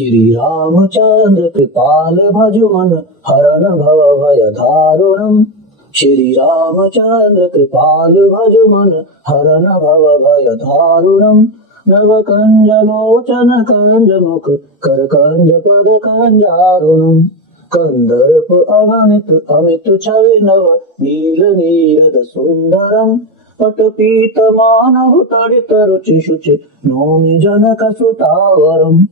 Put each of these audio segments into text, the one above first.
श्री रामचंद्र कृपाल भजु मन हरन भव भय दारुणम्। श्री रामचंद्र कृपाल भजु मन हरन भव भय दारुणम्। नव कंज लोचन कंज मुख कर कंज पद कंजारुणम्। कंदर्प अगणित अमित छवि नव नील नीरद सुंदरम्। पटपीत मानव तडित रुचि शुचि नौमि जनक सुतावरम्।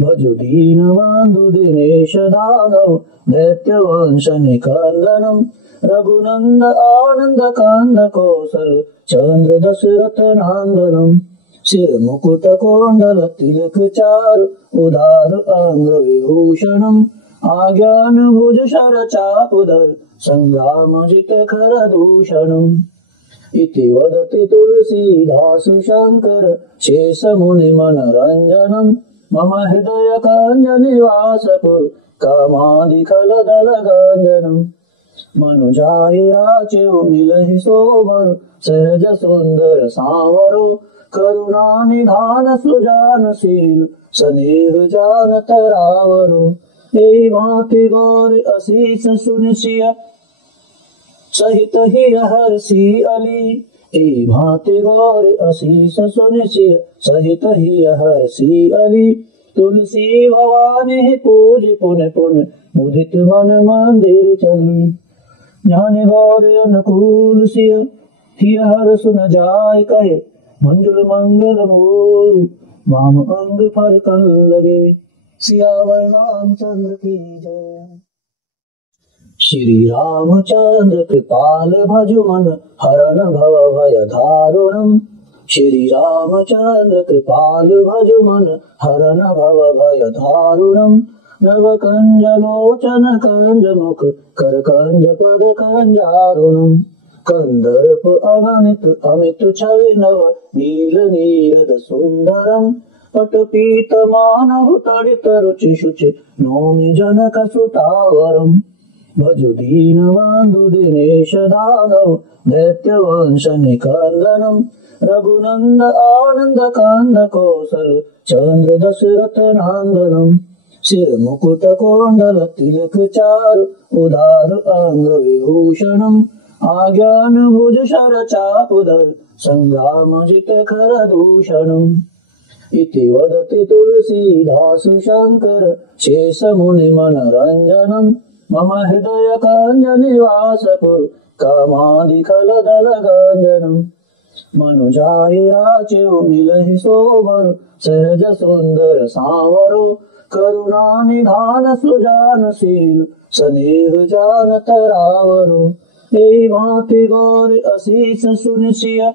भजु दीन बंधु दिनेश दानव दैत्य वंश निकंदनम्। रघुनंद आनंद कांद कौशल चंद्र दशरथ नंदनम्। सिर मुकुट कोंडल तिलक चारु उदार अंग विभूषणम्। आज्ञान भुज शर चापुधर संग्राम जित खर दूषणम्। इति वदति तुलसीदास शंकर शेष मुनि मनरंजनम्। मम हृदय कंज निवास पुर कामादि खल दल गंजनम्। मनुजाहि राचेउ मिलहि सोबर सहज सुंदर सांवरो। करुणा निधान सुजानशील स्नेह जान तरावरो। एहि भांति गौर असीस सुनिसिय सहित ही हर्षि अली। एहि भांति गौर असीस सुनिसिय सहित ही हर्षि अली। तुलसी भवानी पूज पुन पुन मुदित मन मंदिर चली। ज्ञान गौर अनुकूल सिय हिय हर सुन जाय कहे। मंजुल मंगल मूल वाम अंग फरकन लगे। सियावर रामचंद्र की जय। श्री रामचंद्र कृपाल भजु मन हरन भव भय दारुणम्। श्री रामचंद्र कृपाल भजु मन हरन भव भय दारुणम्। नव कंज लोचन कंज मुख कर कंज पद कंजारुणम्। कंदर्प अगणित अमित छवि नव नील नीरद सुंदरम्। पटपीत मानव तडित रुचि शुचि नौमि जनक सुतावरम्। भजु दीन बंधु दिनेश दानव दैत्य वंश निकंदनम्। रघुनंद आनंद कांद कौशल चंद्र दशरथ नंदनम्। सिर मुकुट कोंडल तिलक चारु उदार अंग विभूषणम्। आज्ञान भुज शर चापुधर संग्राम जित खर दूषणम्। इति वदति तुलसीदास शंकर शेष मुनि मनरंजनम्। मम हृदय कंज निवास पुर कामादि खल दल गंजनम्। मनुजाहि राचेउ मिलहि सोबर सहज सुंदर सांवरो। करुणा निधान सुजानशील स्नेह जान तरावरो। एहि भांति गौर असीस सुनिसिय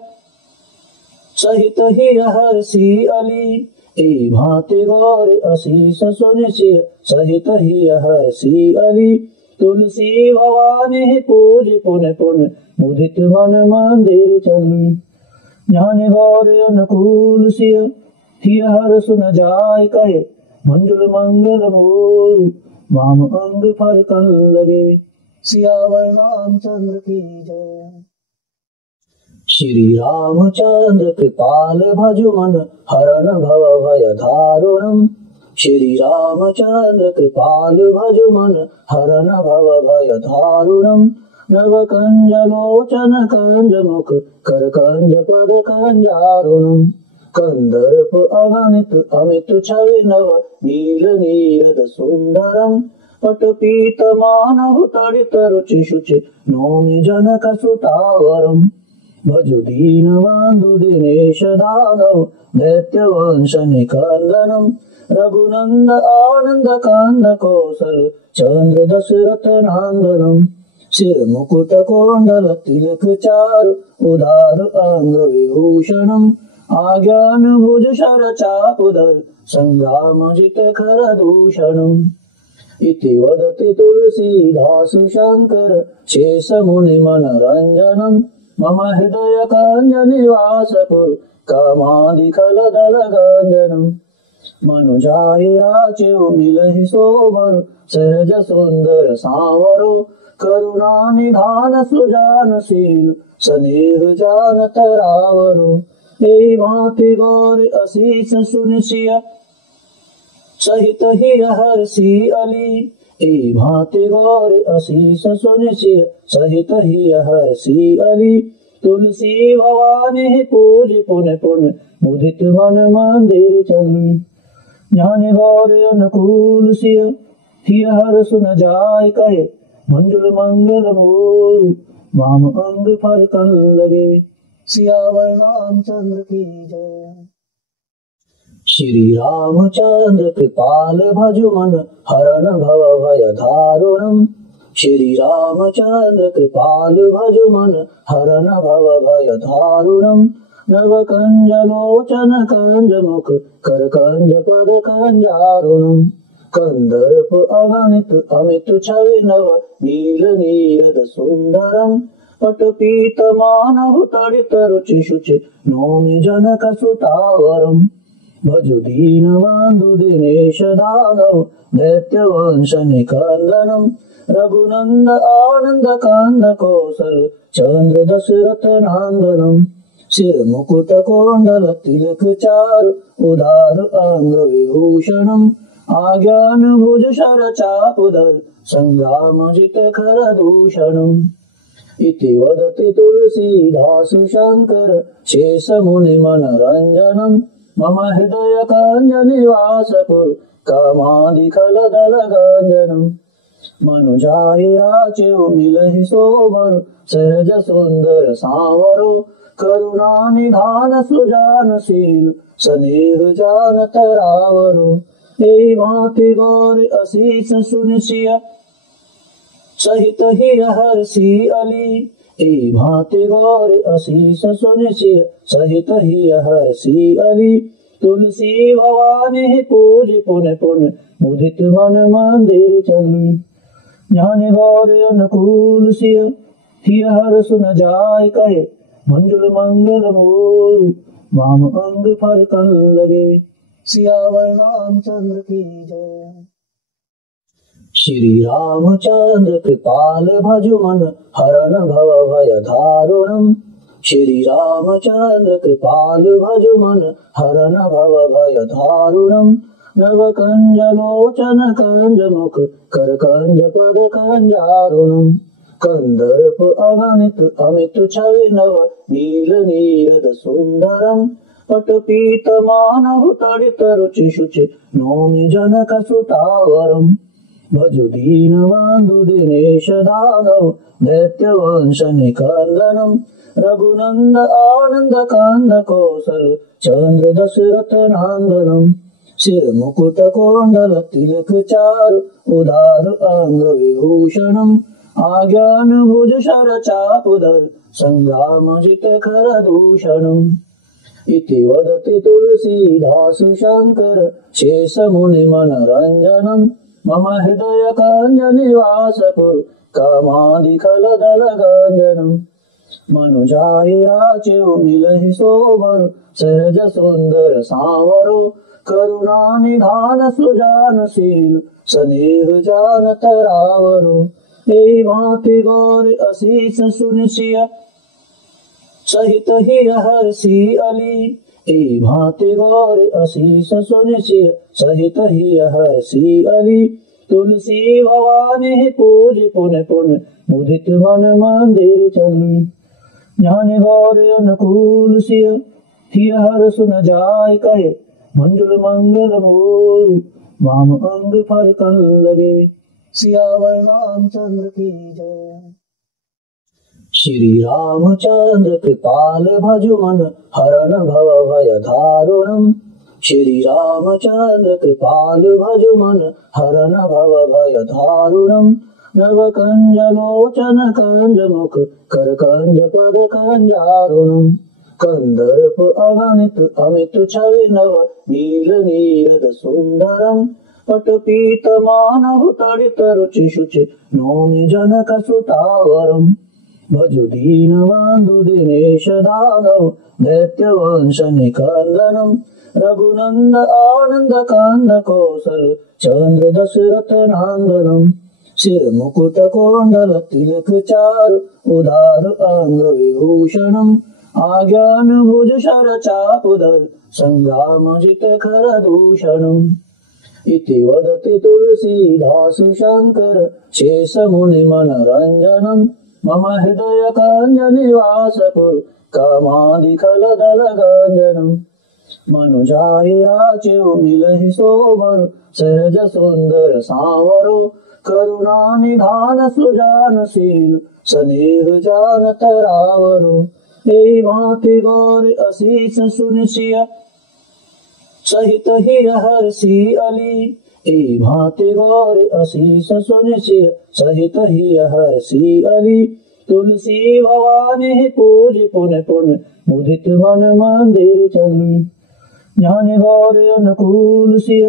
सहित ही हर्षि अली। एहि भांति गौर असीस सुनिसिय सहित ही हर्षि अली। तुलसी भवानी पूज पुन पुन मुदित मन मंदिर चली। ज्ञान गौर अनुकूल सिय हिय हर सुन जाय कहे। मंजुल मंगल मूल वाम अंग फरकन लगे। सियावर रामचंद्र की जय। श्री रामचंद्र कृपाल भजु मन हरन भव भय दारुणम्। श्री रामचंद्र कृपाल भजु मन हरन भव भय दारुणम्। नव कंज लोचन कंज मुख कर कंज पद कंजारुणम्। कंदर्प अगणित अमित छवि नव नील नीरद सुंदरम्। पटपीत मानव तडित रुचि शुचि नौमि जनक सुतावरम्। भजु दीन बंधु दिनेश दानव दैत्य वंश निकंदनम्। रघुनंद आनंद कांद कौशल चंद्र दशरथ नंदनम्। सिर मुकुट कोंडल तिलक चारु उदार अंग विभूषणम्। आज्ञान भुज शर चापुधर संग्राम जित खर दूषणम्। इति वदति तुलसीदास शंकर शेष मुनि मनरंजनम्। मम हृदय कंज निवास पुर कामादि खल दल गंजनम्। मनुजाहि राचेउ मिलहि सोबर सहज सुंदर सांवरो। करुणा निधान सुजानशील स्नेह जान तरावरो। एहि भांति गौर असीस सुनिसिय सहित ही हर्षि अली ए भांति गौर असीस सुनिसिय सहित ही हर्षि अली तुलसी भवानी पूज पुन पुन मुदित मन मंदिर चली ज्ञान गौर अनुकूल सिय हिय हर सुन जाय कहे मंजुल मंगल मूल वाम अंग फरकन लगे सियावर रामचंद्र की जय। श्री रामचंद्र कृपाल भजु मन हरन भव भय दारुणम श्री रामचंद्र कृपाल भजु मन हरन भव भय दारुणम नव कंज लोचन कंज मुख कर कंज पद कंजारुणम कंदर्प अगणित अमित छवि नव नील नीरद सुंदरम पट पीत मानव तड़ित रुचि शुचि नौमि जनक सुतावरम भजु दीन बंधु दिनेश दानव दैत्य वंश निकंदनम रघुनंद आनंद कांद कौशल चंद्र दशरथ नंदनम सिर मुकुट कोंडल तिलक चारु उदार अंग विभूषणम आज्ञान भुज शर चापुदर संग्राम जित खर दूषणम इति वदति तुलसीदास शंकर शेष मुनि मनरंजनम मम हृदय कंज निवास पुर कामादि खल दल गंजनम मनुजाहि राचेउ मिलहि सोबर सहज सुंदर सांवरो करुणा निधान सुजानशील स्नेह जान तरावरो ए भांति गौर असीस सुनिसिय सहित ही हर्षि अली ए भांति गौर असीस सुनिसिय सहित ही हर्षि अली तुलसी भवानी पूज पुन पुन मुदित मन मंदिर चली ज्ञान गौर अनुकूल सिय हिय हर सुन जाय कहे मंजुल मंगल मूल वाम अंग फरकन लगे सियावर रामचंद्र की जय। श्री रामचंद्र कृपाल भजु मन हरन भव भय दारुणम श्री रामचंद्र कृपाल भजु मन हरन भव भय दारुणम नव कंज लोचन कंज मुख कर कंज पद कंजारुणम कंदर्प अगणित अमित छवि नव नील नीरद सुंदरम पट पीत मानव तड़ित रुचि शुचि नौमि जनक सुतावरम भजु दीन बंधु दिनेश दानव दैत्य वंश निकंदनम रघुनंद आनंद कांद कौशल चंद्र दशरथ नंदनम सिर मुकुट कोंडल तिलक चारु उदार अंग विभूषणम आज्ञान भुज शर चापुदर संग्राम जित खर दूषणम इति वदति तुलसीदास शंकर शेष मुनि मनरंजनम मम हृदय कंज निवास पुर कामादि खल दल गंजनम मनुजाहि राचेउ मिलहि सोबर सहज सुंदर सांवरो करुणा निधान सुजानशील स्नेह जान तरावरो ए भांति गौर असीस सुनिसिय सहित ही हर्षि अली ए भांति गौर असीस सुनिसिय सहित ही हर्षि अली तुलसी भवानी पूज पुन पुन मुदित मन मंदिर चली ज्ञान गौर अनुकूल सिय हिय हर सुन जाय कहे मंजुल मंगल मूल वाम अंग फरकन लगे सियावर रामचंद्र की जय। श्री रामचंद्र कृपाल भजु मन हरन भव भय दारुणम श्री रामचंद्र कृपाल भजु मन हरन भव भय दारुणम नव कंज लोचन कंज मुख कर कंज पद कंजारुणम कंदर्प अगणित अमित छवि नव नील नीरद सुंदरम पट पीत मानव तड़ित रुचि शुचि नौमि जनक सुतावरम भजु दीन बंधु दिनेश दानव दैत्य वंश निकंदनम रघुनंद आनंद कांद कौशल चंद्र दशरथ नंदनम सिर मुकुट कोंडल तिलक चारु उदार अंग विभूषणम आज्ञान भुज शर चापुदर संग्राम जित खर दूषणम इति वदति तुलसीदास शंकर शेषमुनिमनरञ्जनम् मम हृदयकाञ्जनिवासपुर कामादिखलदलगाञ्जनम् मनुजाहि राचेउ मिलहि सोबर सहज सुंदर सांवरो करुणा निधान सुजानशील स्नेह जान तरावरो ए भांति गौर असीस सुनिशिया सहित ही हर्षि अली ए भांति गौर असीस सुनिशिया सहित ही हर्षि अली तुलसी भवानी पूज पुन पुन मुदित मन मंदिर चली ज्ञान गौर अनुकूल सिय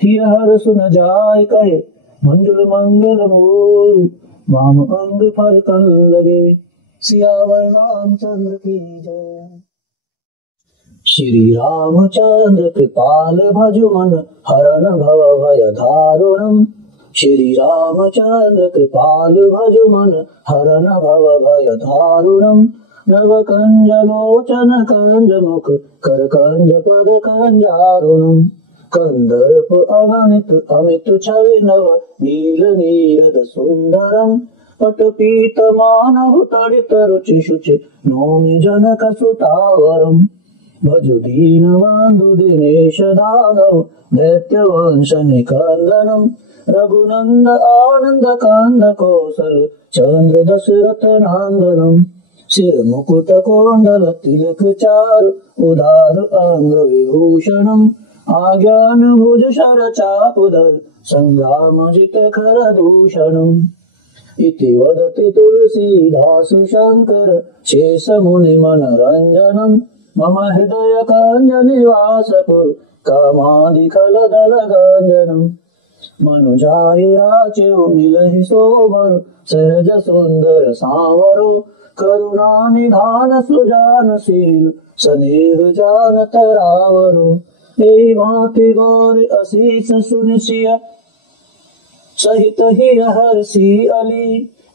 हिय हर सुन जाय कहे मंजुल मंगल मूल वाम अंग फरकन लगे सियावर रामचंद्र की जय। श्री रामचंद्र कृपाल भजु मन हरन भव भय दारुणम श्री रामचंद्र कृपाल भजु मन हरन भव भय दारुणम नव कंज लोचन कंज मुख कर कंज पद कंजारुणम कंदर्प अगणित अमित छवि नव नील नीरद सुंदरम पट पीत मानव तड़ित रुचि शुचि नौमि जनक सुतावरम भजु दीन बंधु दिनेश दानव दैत्य वंश निकंदनम रघुनंद आनंद कांद कौशल चंद्र दशरथ नंदनम सिर मुकुट कोंडल तिलक चारु उदार अंग विभूषणम आज्ञान भुज शर चापुदर संग्राम जित खर दूषणम इति वदति तुलसीदास शंकर शेषमुनिमनरञ्जनम् मम हृदयकाञ्जनिवासपुर कामादिखलदलगाञ्जनम् मनुजाहि राचेउ मिलहि सोबर सहज सुंदर सांवरो करुणा निधान सुजानशील स्नेह जान तरावरो ए भांति गौर असीस सुनिशिया सहित ही हर्षि अली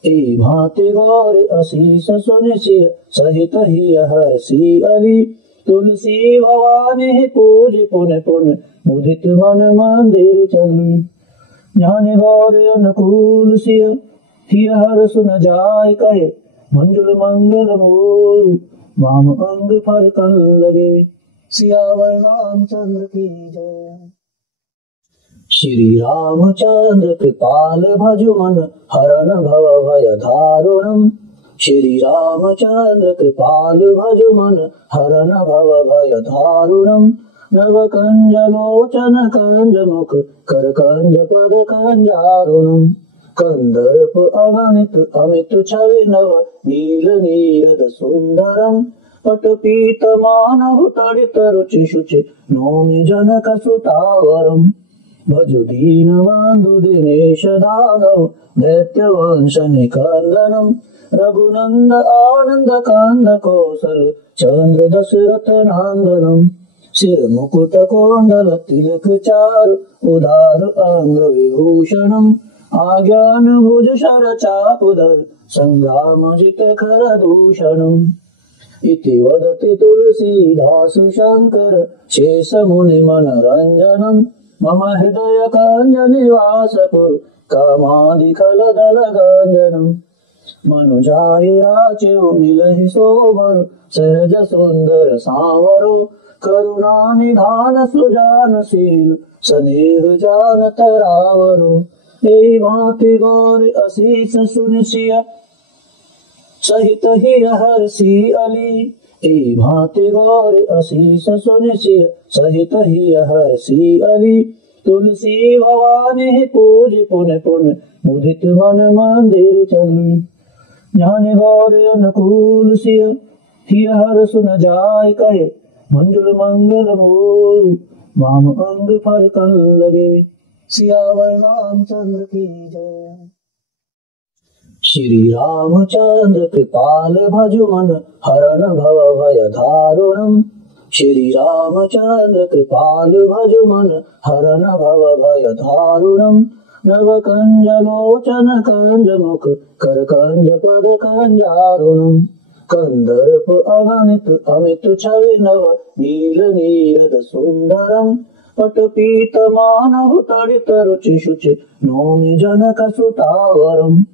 ए भांति गौर असीस सुनिशिया सहित ही हर्षि अली तुलसी भवानी पूज पुन पुन मुदित मन मंदिर चली ज्ञान गौर अनुकूल सिय हिय हर सुन जाय कहे मंजुल मंगल मूल वाम अंग फरकन लगे सियावर रामचंद्र की जय। श्री रामचंद्र कृपाल भजु मन हरन भव भय दारुणम श्री रामचंद्र कृपाल भजु मन हरन भव भय दारुणम नव कंज लोचन कंज मुख कर कंज पद कंजारुणम कंदर्प अगणित अमित छवि नव नील नीरद सुंदरम पट पीत मानव तड़ित रुचि शुचि नौमि जनक सुतावरम भजु दीन बंधु दिनेश दानव दैत्य वंश निकंदनम रघुनंद आनंद कांद कौशल चंद्र दशरथ नंदनम सिर मुकुट कोंडल तिलक चारु उदार अंग विभूषणम आज्ञान भुज शर चापुदर संग्राम जित खर दूषणम इति वदति तुलसीदास शंकर शेषमुनिमनरञ्जनम् मम हृदयकाञ्जनिवासपुर कामादिखलदलगाञ्जनम् मनुजाहि राचेउ मिलहि सोबर सहज सुंदर सांवरो करुणा निधान सुजानशील स्नेह जान तरावरो ए भांति गौर असीस सुनिशिया सहित ही हर्षि अली ए भांति गौर असीस सुनिशिया सहित ही हर्षि अली तुलसी भवानी पूज पुन पुन मुदित मन मंदिर चली ज्ञान गौर अनुकूल सिय हिय हर सुन जाय कहे मंजुल मंगल मूल वाम अंग फरकन लगे सियावर रामचंद्र की जय। श्री रामचंद्र कृपाल भजु मन हरन भव भय दारुणम श्री रामचंद्र कृपाल भजु मन हरन भव भय दारुणम नव कंज लोचन कंज मुख कर कंज पद कंजारुणम कंदर्प अगणित अमित छवि नव नील नीरद सुंदरम पट पीत मानव तडित रुचि शुचि नौमि जनक सुतावरम्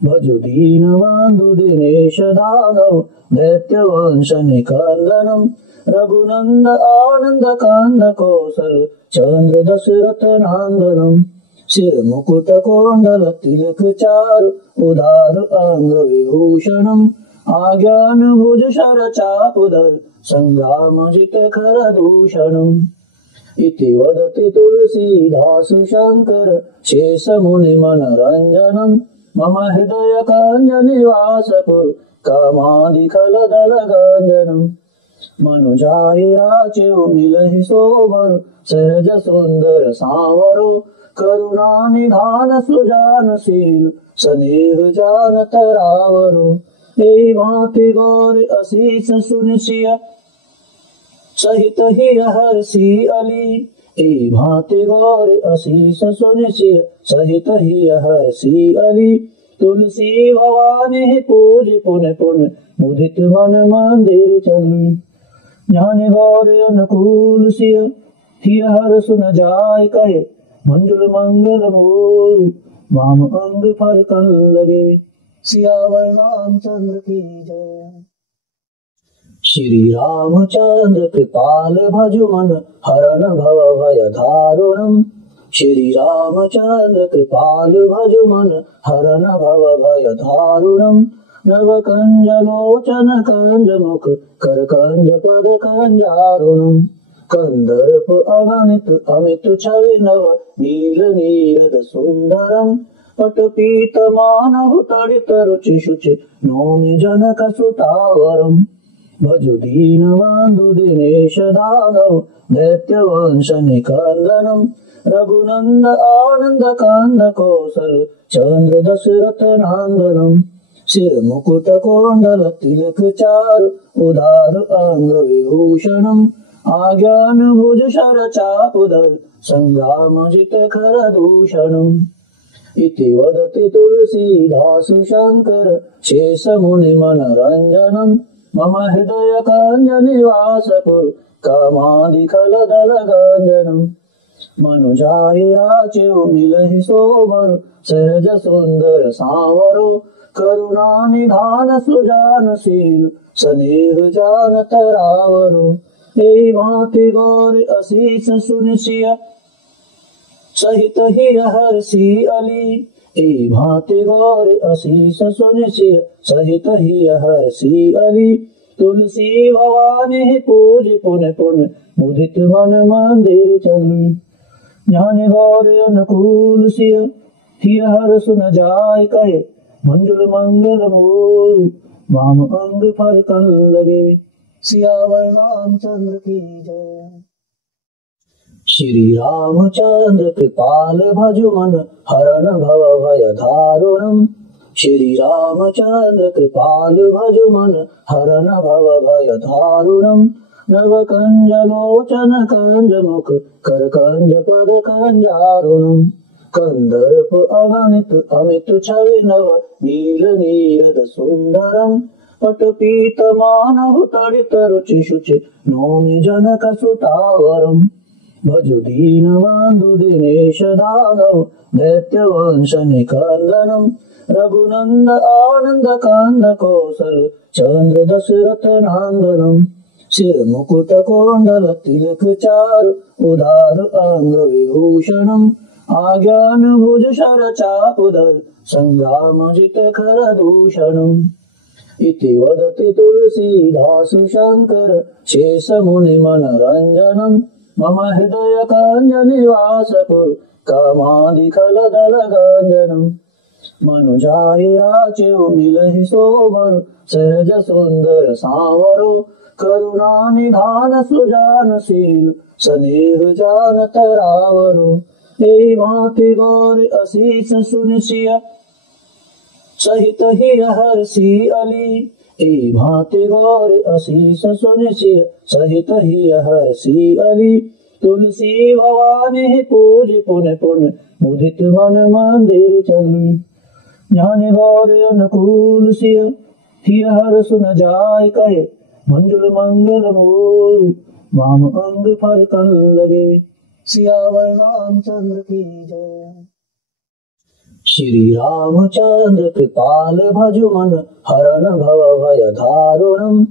भजु दीन बंधु दिनेश दानव दैत्य वंश निकंदनम् रघुनंद आनंद कांद कौशल चंद्र दशरथ नंदनम् सिर मुकुट कोंडल तिलक चारु उदार अंग विभूषणम् आज्ञान भुज शर चापुदर संग्राम जित खर दूषणम् इति वदति तुलसीदास शंकर शेष मुनि मनरंजनम् मम हृदय कांज निवास पुर कामादिखल दल गंजनम् मनुजाय राचेउ मिलहि सोबर सहज सुंदर सांवरो करुणा निधान सुजानशील स्नेह जान तरावरो ए भांति गौर असीस सुनिशिय सहित ही हर्षि अली ए भांति गौर असीस सुनिशिय सहित ही हर्षि अली तुलसी भवानी पूज पुन पुन मुदित मन मंदिर चली ज्ञान गौर अनुकूल सिय ही हर सुन जाय कहे मंजुल मंगल मूल वाम अंग फरकन लगे सियावर रामचंद्र की जय। श्री रामचंद्र कृपाल भजु मन हरन भव भय दारुणम् श्री रामचंद्र कृपाल भजु मन हरन भव भय दारुणम् नव कंज लोचन कंज मुख कर कंज पद कंजारुणम् कंदर्प अगणित अमित छवि नव नील नीरद सुंदरम् पट पीत मानव तडित रुचि शुचि नौमि जनक सुतावरम् भजु दीन बंधु दिनेश दानव दैत्य वंश निकंदनम् रघुनंद आनंद कांद कौशल चंद्र दशरथ नंदनम् सिर मुकुट कोंडल तिलक चारु उदार अंग विभूषणम् आज्ञान भुज शर चापुदर संग्राम जित खर दूषणम् इति वदति तुलसीदास शंकर शेष मुनि मनरंजनम् मम हृदय कांज निवास पुर कामादिखल दल गंजनम् मनुजाय राचेउ मिलहि सोबर सहज सुंदर सांवरो करुणा निधान सुजानशील स्नेह जान तरावरो ए भांति गौर असीस सुनिशिय सहित ही हर्षि अली ए भांति गौर असीस सुनिशिय सहित ही हर्षि अली तुलसी भवानी पूज पुन पुन मुदित मन मंदिर चली ज्ञान गौर अनुकूल सिय ही हर सुन जाय कहे मंजुल मंगल मूल वाम अंग फरकन लगे सियावर रामचंद्र की जय। श्री रामचंद्र कृपाल भजु मन हरन भव भय दारुणम् श्री रामचंद्र कृपाल भजु मन हरन भव भय दारुणम् नव कंज लोचन कंज मुख कर कंज पद कंजारुणम् कंदर्प अगणित अमित छवि नव नील नीरद सुंदरम् पट पीत मानव तडित रुचि शुचि नौमि जनक सुतावरम् भजु दीन बंधु दिनेश दानव दैत्य वंश निकंदनम् रघुनंद आनंद कांद कौशल चंद्र दशरथ नंदनम् सिर मुकुट कोंडल तिलक चारु उदार अंग विभूषणम् आज्ञान भुज शर चापुदर संग्राम जित खर दूषणम् इति वदति तुलसीदास शंकर शेष मुनि मनरंजनम् मम हृदय कांज निवास पुर कामादिखल दल गंजनम् मनुजाय राचेउ मिलहि सोबर सहज सुंदर सांवरो करुणा निधान सुजानशील स्नेह जान तरावरो ए भांति गौर असीस सुनिशिय सहित ही हर्षि अली ए भांति गौर असीस सुनिशिय सहित ही हर्षि अली तुलसी भवानी पूज पुन पुन मुदित मन मंदिर चली ज्ञान गौर अनुकूल सिय ही हर सुन जाय कहे मंजुल मंगल मूल वाम अंग फरकन लगे सियावर रामचंद्र की जय। श्री रामचंद्र कृपाल भजु मन हरन भव भय दारुणम्।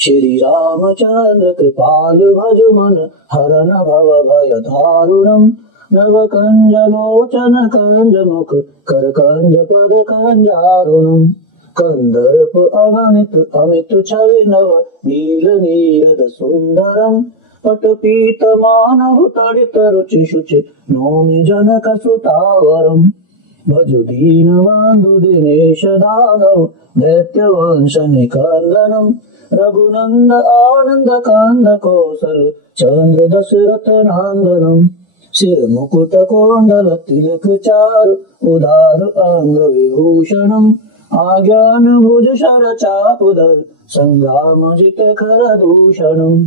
श्री रामचंद्र कृपाल भजु मन हरन भव भय दारुणम्। नव कंज लोचन कंज मुख कर कंज पद कंजारुणम्। कंदर्प अगणित अमित छवि नव नील नीरद सुंदरम्। पट पीत मानव तड़ित रुचि शुचि नौमि जनक सुतावरम्। भजु दीन बंधु दिनेश दानव दैत्य वंश निकंदनम्। रघुनंद आनंद कांद कौशल चंद्र दशरथ नंदनम्। सिर मुकुट कोंडल तिलक चारु उदार अंग विभूषणम्। आज्ञान भुज शर चापुधर संग्राम जित खर दूषणम्।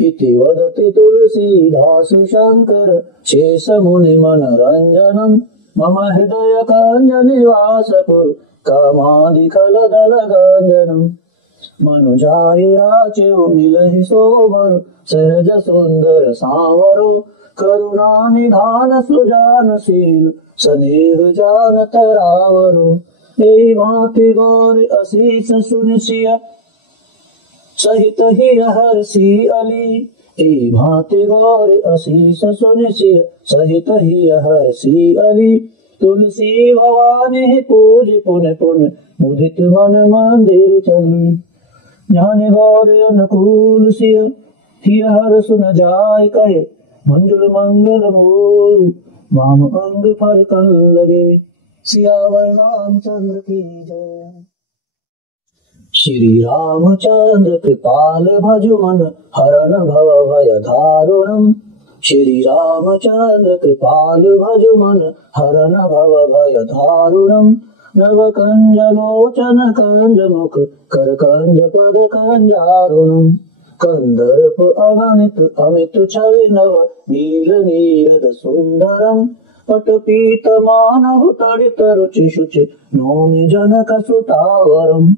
इति वदति तुलसीदास शंकर शेष मुनि मनरंजनम्। मम हृदय कंज निवास पुर कामादिकल दल गंजनम्। मनुजाहि राचेउ मिलहि सोबर सहज सुंदर सांवरो। करुणा निधान सुजानशील स्नेह जान तरावरो। एहि भांति गौर असीस सुनिसिय सहित ही हर्षि अली। एहि भांति गौर असीस सुनिसिय सहित ही हर्षि अली। तुलसी भवानी पूज पुन पुन मुदित मन मंदिर चली। ज्ञान गौर अनुकूल सिय ही हर सुन जाय कहे। मंजुल मंगल मूल वाम अंग फरकन लगे। सियावर रामचंद्र की जय। श्री रामचंद्र कृपाल भजु मन हरन भव भय दारुणम्। श्री रामचंद्र कृपाल भजु मन हरन भव भय दारुणम्। नव कंज लोचन कंज मुख कर कंज पद कंजारुणम्। कंदर्प अगणित अमित छवि नव नील नीरद सुंदरम्। पट पीत मानव तड़ित रुचि शुचि नौमि जनक सुतावरम्।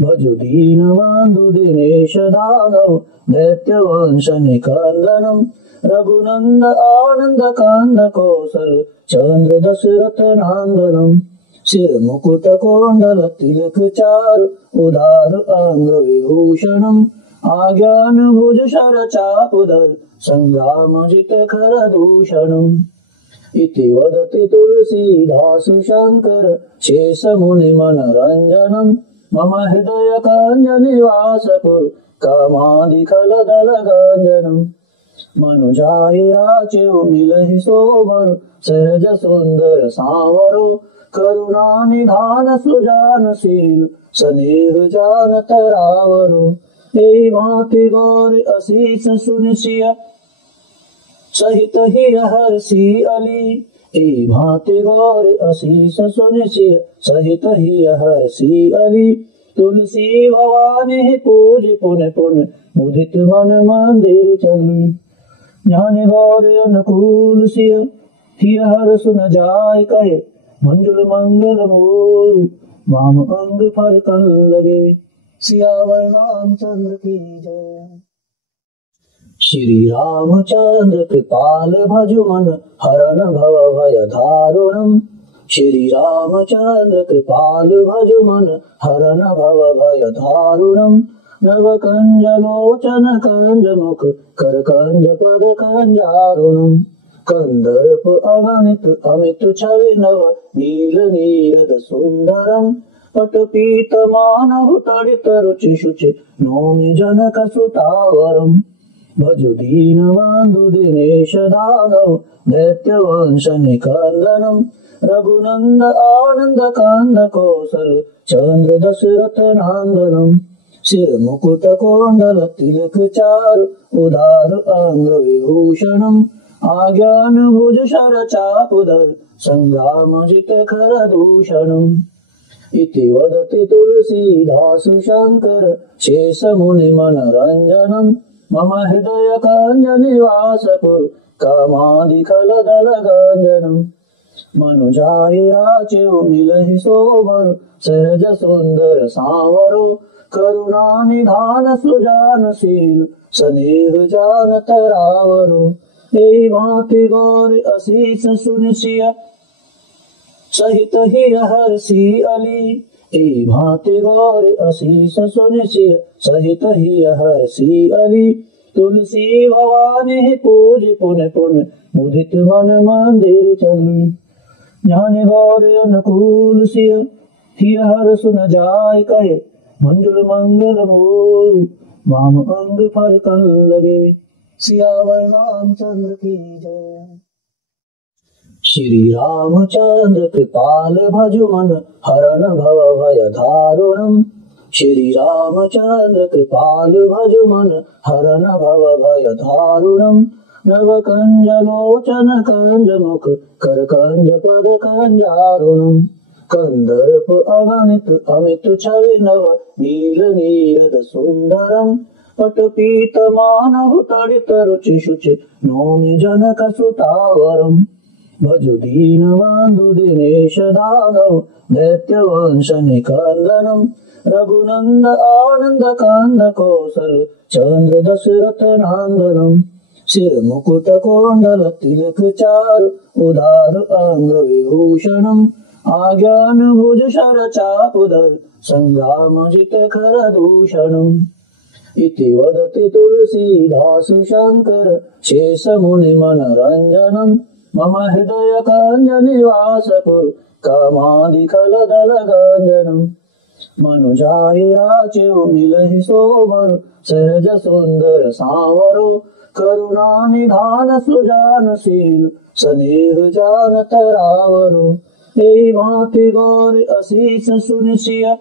भजु दीन बंधु दिनेश दानव दैत्य वंश निकंदनम्। रघुनंद आनंद कांद कौशल चंद्र दशरथ नंदनम्। सिर मुकुट कोंडल तिलक चारु उदार अंग विभूषणम्। आज्ञान भुज शर चापुधर संग्राम जित खर दूषणम्। इति वदति तुलसीदास शंकर शेष मुनि मनरंजनम्। मम हृदय कंज निवास पुर कामादिकल दल गंजनम्। मनुजाहि राचेउ मिलहि सोबर सहज सुंदर सांवरो। करुणा निधान सुजानशील स्नेह जान तरावरो। एहि भांति गौर असीस सुनिसिय सहित ही हर्षि अली। एहि भांति गौर असीस सुनिसिय सहित ही हर्षि अली। तुलसी भवानी पूज पुन पुन मुदित मन मंदिर चली। ज्ञान गौर अनुकूल सिय ही हर सुन जाय कहे। मंजुल मंगल मूल वाम अंग फरकन लगे। सियावर रामचंद्र की जय। श्री रामचंद्र कृपाल भजु मन हरन भव भय दारुणम्। श्री रामचंद्र कृपाल भजु मन हरन भव भय दारुणम्। नव कंज लोचन कंज मुख कर कंज पद कंजारुणम्। कंदर्प अगणित अमित छवि नव नील नीरद सुंदरम्। पट पीत मानव तड़ित रुचि शुचि नौमि जनक सुतावरम्। भजु दीन बंधु दिनेश दानव दैत्य वंश निकंदनम्। रघुनंद आनंद कांद कौशल चंद्र दशरथ नंदनम्। सिर मुकुट कोंडल तिलक चारु उदार अंग विभूषणम्। आज्ञान भुज शर चापुधर संग्राम जित खर दूषणम्। इति वदति तुलसीदास शंकर शेष मुनि मनरंजनम्। मम हृदय कंज निवास पुर कामादिकल दल गंजनम्। मनुजाहि राचेउ मिलहि सोबर सहज सुंदर सांवरो। करुणा निधान सुजानशील स्नेह जान तरावरो। ए भांति गौर असीस सुनिसिया सहित ही हर्षी अली। ए भांति गौर असीस सुनिसिया सहित ही हर्षी अली। तुलसी भवानी पूज पुन पुन मुदित मन मंदिर चली। जाने गौर अनुकूल सिया हिय हर सुन जाय कहे मंजुल मंगल मूल। वाम अंग फरकन लगे सियावर रामचंद्र की जय। श्री रामचंद्र कृपाल भजुमन हरण भव भय दारुणम। श्री रामचंद्र कृपाल भजुमन हरण भव भय दारुणम। नव कंज लोचन कंज मुख कर कंज पद कंजारुणम। कंदर्प अगणित अमित छवि नव नील नीरद सुंदरम। पट पीत मानव तड़ित रुचि शुचि नौमि जनक सुतावरम। भजु दीन बंधु दिनेश दानव दैत्य वंश निकंदनम। रघुनंद आनंद कांद कौशल चंद्र दशरथ नंदनम। सिर मुकुट कोंडल तिलक चारु उदार अंग विभूषणम। आज्ञान भुज शर चापुदर संग्राम जित खर दूषणम। इति वदति तुलसीदास शंकर शेष मुनि मनरंजनम। मम हृदय कंज निवास पुर कामादि खल दल गंजनम। मनुजाय राचेउ मिलहि सोबर सहज सुंदर सांवरो। करुणा निधान सुजानशील स्नेह जान तरावरो। ए भांति गौर असीस सुनिसिया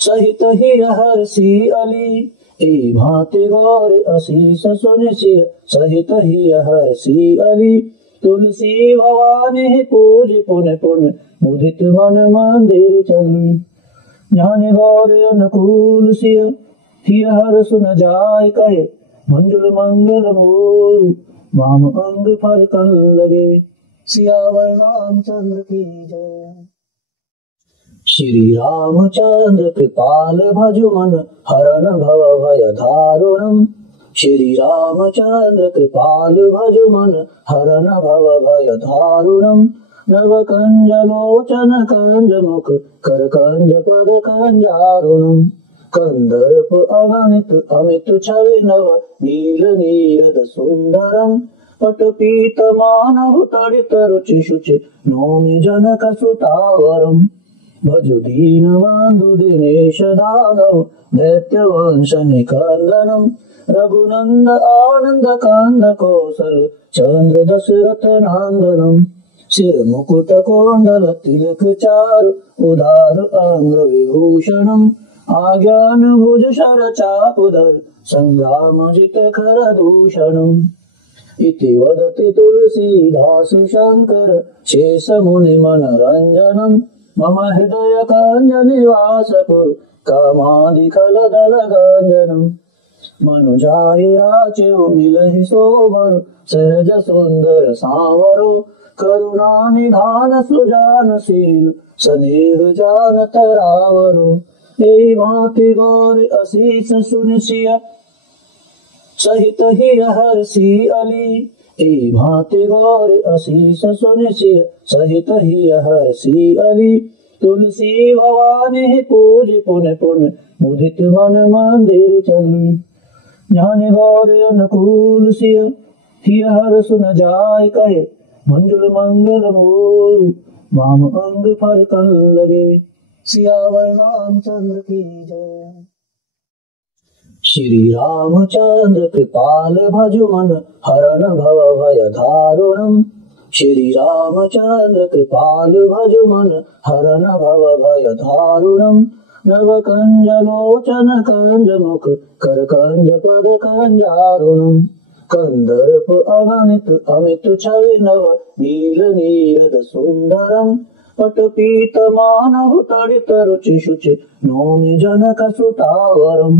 सहित ही हर्षी अली। ए भांति गौर असीस सुनिसिया सहित ही हर्षी अली। तुलसी भवानी पूज पुन पुन मुदित मन मंदिर चली। जाने गौर अनुकूल सिया हिय हर सुन जाय कहे मंजुल मंगल मूल। वाम अंग फरकन लगे सियावर रामचंद्र की जय। श्री रामचंद्र कृपाल भजुमन हरण भव भय दारुणम। श्री रामचंद्र कृपाल भजुमन हरण भव भय दारुणम। नव कंज लोचन कंज मुख कर कंज पद कंजारुणम। कंदर्प अगणित अमित छवि नव नील नीरद सुंदरम। पट पीत मानव तड़ित रुचि शुचि नौमि जनक सुतावरम। भजु दीन बंधु दिनेश दानव दैत्य वंश निकंदनम। रघुनंद आनंद कांद कौशल चंद्र दशरथ नंदनम। सिर मुकुट कोंडल तिलक चारु उदार अंग विभूषणम। आज्ञान भुज शर चापुदर संग्राम जित खर दूषणम। इति वदति तुलसीदास शंकर शेष मुनि मनरंजनम। मम हृदय कंज निवास पुर कामादि खल दल गंजनम। मनुजाय राचेउ मिलहि सोबर सहज सुंदर सांवरो। करुणा निधान सुजानशील स्नेह जान तरावरो। ए भांति गौर असीस सुनिसिया सहित ही हर्षी अली। ए भांति गौर असीस सुनिसिया सहित ही हर्षी अली। तुलसी भवानी पूज पुन पुन मुदित मन मंदिर चली। जाने गौर अनुकूल सिया हिय हर सुन जाय कहे मंजुल मंगल मूल। वाम अंग फरकन लगे सियावर रामचंद्र की जय। श्री रामचंद्र कृपाल भजुमन हरण भव भय दारुणम। श्री रामचंद्र कृपाल भजुमन हरण भव भय दारुणम। नव कंज लोचन कंज मुख कर कंज पद कंजारुणम। कंदर्प अगणित अमित छवि नव नील नीरद सुंदरम। पट पीत मानव तड़ित रुचि शुचि नौमि जनक सुतावरम।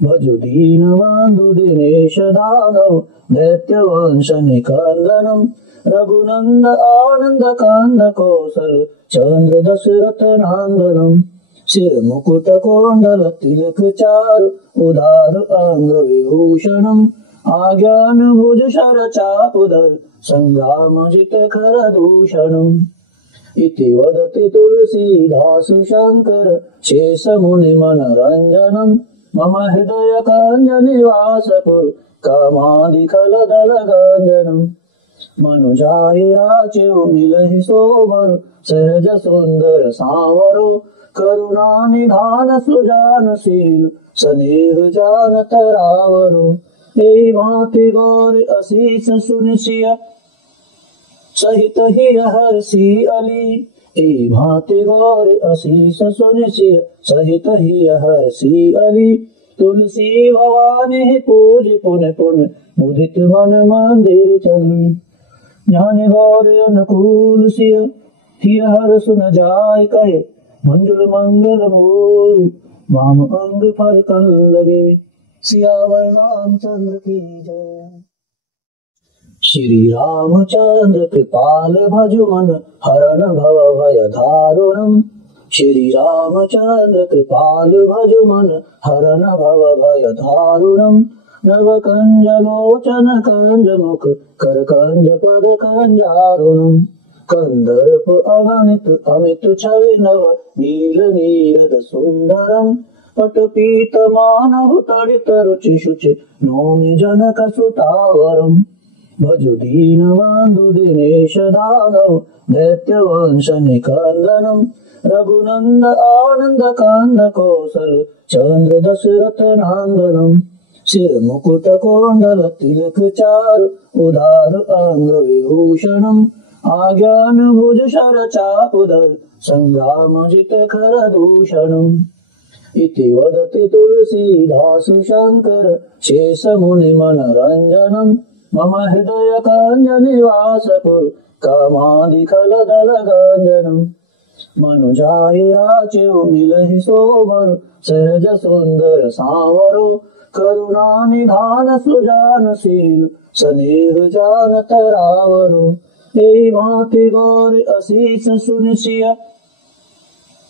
भजु दीन बंधु दिनेश दानव दैत्य वंश निकंदनम। रघुनंद आनंद कांद कौशल चंद्र दशरथ नंदनम। सिर मुकुट कोंडल तिलक चारु उदार अंग विभूषणम। आज्ञान भुज शर चापुधर संग्रामजित खर दूषणम् इति वदति तुलसीदास शंकर शेष मुनि मनरंजनम् मम हृदय कंजनिवासपुर कामादि खलदल गंजनम् मनुजाहि राचेउ मिलहि सोबर सहज सुंदर सांवरो करुणा निधान सुजानशील स्नेह जान तरावरो ए भांति गौर असीस सुनिशिय सहित ही हर्षि अली ए भांति गौर असीस सुनिशिय सहित ही हर्षि अली तुलसी भवानी पूज पुन पुन मुदित मन मंदिर चली ज्ञान गौर अनुकूल सिय हिय हर सुन जाय कहे मंजुल मंगल मूल वाम अंग फर कल लगे सियावर रामचंद्र की जय। श्री रामचंद्र कृपाल भजु मन हरण भव भय दारुणम् श्री रामचंद्र कृपाल भजु मन हरण भव भय दारुणम् नव कंज लोचन कंज मुख कर कंज पद कंजारुणम् कंदर्प अगणित अमित छवि नव नील नीरद सुंदरम् पटपीत मानव तड़ित रुचि शुचि नौमि जनक सुतावरम् भजु दीन बंधु दिनेश दानव दैत्य वंश निकंदनम् रघुनंद आनंद कांद कौशल चंद्र दशरथ नंदनम् सिर मुकुट कोंडल तिलक चारु उदार अंग विभूषणम् आज्ञान भुज शर चापुधर संग्रामजित खर दूषणम् इति वदति तुलसीदास शंकर शेष मुनि मनरंजनम् मम हृदय कंजनिवासपुर कामादि खलदल गंजनम् मनुजाहि राचेउ मिलहि सोबर सहज सुंदर सांवरो करुणा निधान सुजानशील स्नेह जान तरावरो ए भांति गौर असीस सुनिशिय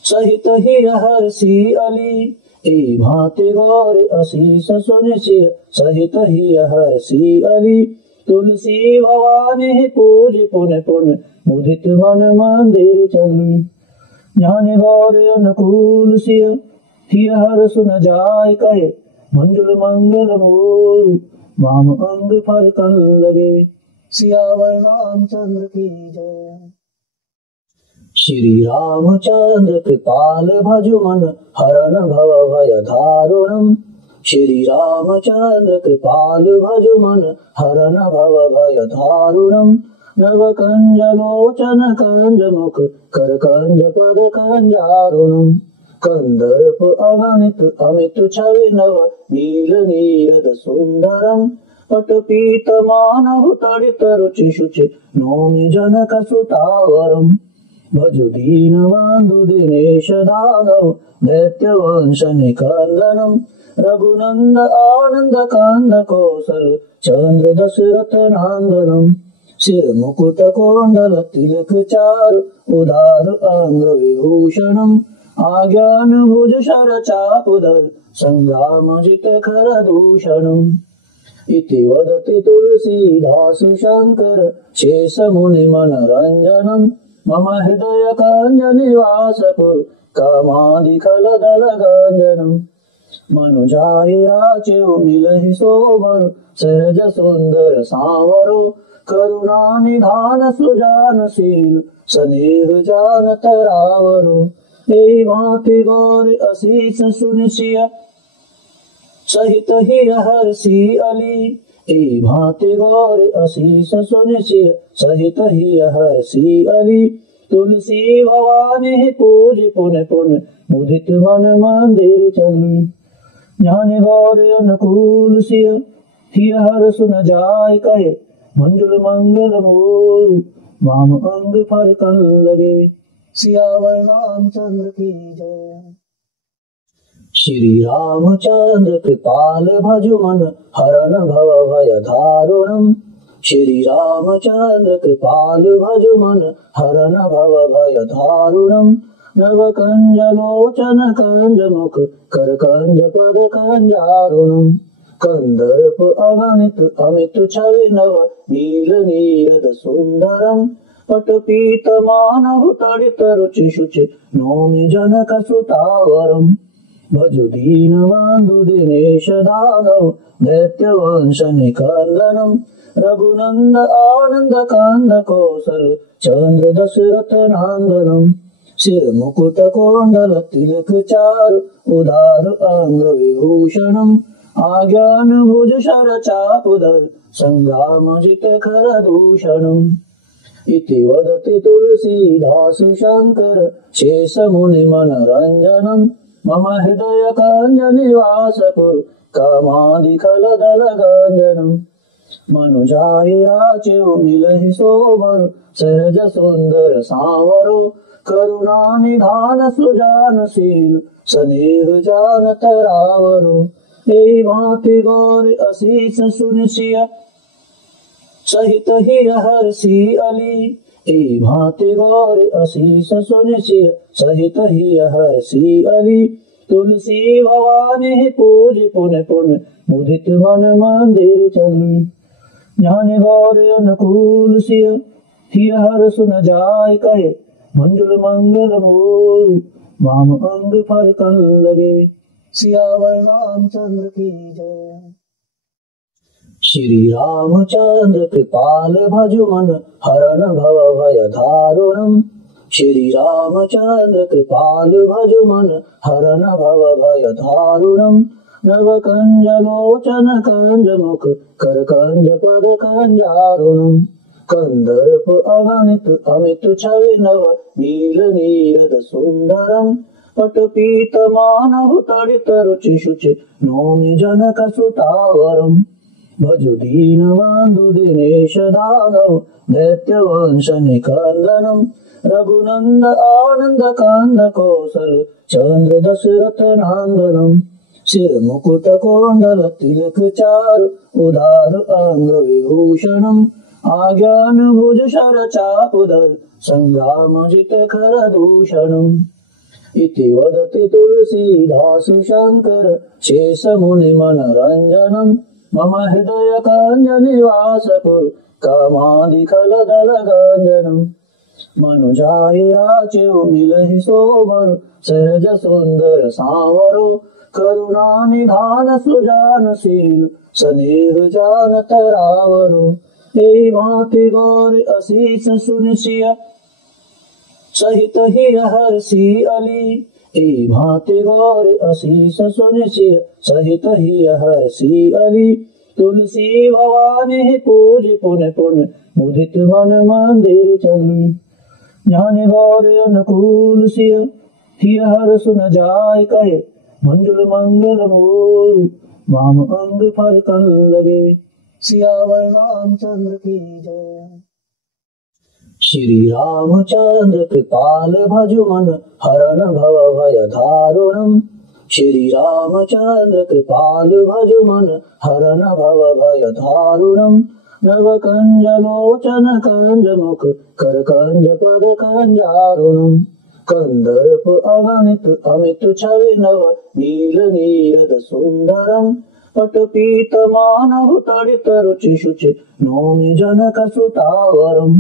सहित ही हर्षि अली ए भांति गौर असीस सुनिशिय सहित ही हर्षि अली तुलसी भवानी पूज पुन पुन मुदित मन मंदिर चली ज्ञान गौर अनुकूल सिय हिय हर सुन जाय कहे मंजुल मंगल मूल वाम अंग फर कल लगे सियावर रामचंद्र की जय। श्री रामचंद्र कृपाल भजु मन हरण भव भय दारुणम् श्री रामचंद्र कृपाल भजु मन हरण भव भय दारुणम् नव कंज लोचन कंज मुख कर कंज पद कंजारुणम् कंदर्प अगणित अमित छवि नव नील नीरद सुंदरम् पटपीत मानव तड़ित रुचि शुचि नौमि जनक सुतावरम् भजु दीन बंधु दिनेश दानव दैत्य वंश निकंदनम् रघुनंद आनंद कांद कौशल चंद्र दशरथ नंदनम् सिर मुकुट कोंडल तिलक चारु उदार अंग विभूषणम् आज्ञान भुज शर चापुधर संग्रामजित खर दूषणम् इति वदति तुलसीदास शंकर शेष मुनि मनरंजनम् मम हृदय कंजनिवासपुर कामादि खलदल गंजनम् मनुजाहि राचेउ मिलहि सोबर सहज सुंदर सांवरो करुणा निधान सुजानशील स्नेह जान तरावरो ए भांति गौर असीस सुनिशिय सहित ही हर्षि अली ए भांति गौर असीस सुनिशिय सहित ही हर्षि अली तुलसी भवानी पूज पुन पुन मुदित मन मंदिर चली ज्ञान गौर अनुकूल सिय हिय हर सुन जाय कहे मंजुल मंगल मूल वाम अंग फर कल लगे सियावर रामचंद्र की जय। श्री रामचंद्र कृपाल भजु मन हरण भव भय दारुणम् श्री रामचंद्र कृपाल भजु मन हरण भव भय दारुणम् नव कंज लोचन कंज मुख कर कंज पद कंजारुणम् कंदर्प अगणित अमित छवि नव नील नीरद सुंदरम पटपीतमानव तडित रुचि शुचि नौमि जनक सुतावरम भजु दीनबंधु दिनेश दानव दैत्य वंश निकंदनम रघुनंद आनंद कांद कौशल चंद्र दशरथ नंदनम सिर मुकुट कोंडल तिलक चारु उदार अंग विभूषणम आज्ञान भुज शर चापुदर संग्राम जित खर दूषणम इति वदति तुलसीदास शंकर शेष मुनि मनरंजनम मम हृदय कंज निवासपुर कामादि खल दल गंजनम मनुजाहि राचेउ मिलहि सोबर सहज सुंदर सांवरो करुणा निधान सुजानशील स्नेह जान तरावरो ए भांति गौर असीस सुनिसिय सहित ही हर्षि अली ए भांति गौर असीस सुनिसिय सहित ही हर्षि अली तुलसी भवानी पूज पुन पुन मुदित मन मंदिर चली ज्ञान गौर अनुकूल सिय हिय हर सुन जाय कहे मंजुल मंगल मूल वाम अंग फरकन लगे सियावर रामचंद्र की जय। श्री रामचंद्र कृपाल भजु मन हरण भव भय दारुणम श्री रामचंद्र कृपाल भजु मन हरण भव भय दारुणम नव कंज लोचन कंज मुख कर कंज पद कंजारुणम कंदर्प अगणित अमित छवि नव नील नीरद सुंदरम पटपीतमानव तडित रुचि शुचि नौमि जनक सुतावरम भजु दीनबंधु दिनेश दानव दैत्य वंश निकंदनम रघुनंद आनंद कांद कौशल चंद्र दशरथ नंदनम सिर मुकुट कोंडल तिलक चारु उदार अंग विभूषणम आज्ञान भुज शर चापुदर संग्राम जित खर दूषणम इति वदति तुलसीदास शंकर शेष मुनि मनरंजनम मम हृदय कंज निवासपुर कामादि खल दल गंजनम मनुजाहि राचेउ मिलहि सोबर सहज सुंदर सांवरो करुणा निधान सुजानशील स्नेह जान तरावरो ए भांति गौर असीस सुनिसिय सहित ही हर्षि अली ए भांति गौर असीस सुनिसिय सहित ही हर्षि अली तुलसी भवानी पूज पुन पुन मुदित मन मंदिर चली ज्ञान गौर अनुकूल सिय हिय हर सुन जाय कहे मंजुल मंगल मूल वाम अंग फरकन लगे सियावर रामचंद्र की जय। श्री रामचंद्र कृपाल भजु मन हरण भव भय दारुणम श्री रामचंद्र कृपाल भजु मन हरण भव भय दारुणम नव कंज लोचन कंज मुख कर कंज पद कंजारुणम कंदर्प अगणित अमित छवि नव नील नीरद सुंदरम पटपीतमानव तडित रुचि शुचि नौमि जनक सुतावरम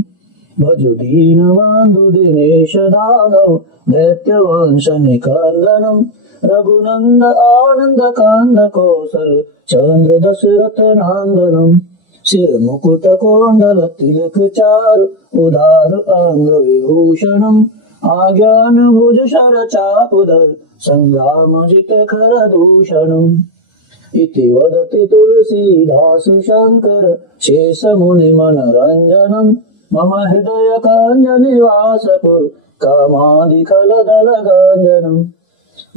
भजु दीनबंधु दिनेश दानव दैत्य वंश निकंदनम रघुनंद आनंद कांद कौशल चंद्र दशरथ नंदनम सिर मुकुट कोंडल तिलक चारु उदार अंग विभूषणम आज्ञान भुज शर चापुदर संग्राम जित खर दूषणम इति वदति तुलसीदास शंकर शेष मुनि मनरंजनम मम हृदय कंज निवासपुर कामादि खल दल गंजनम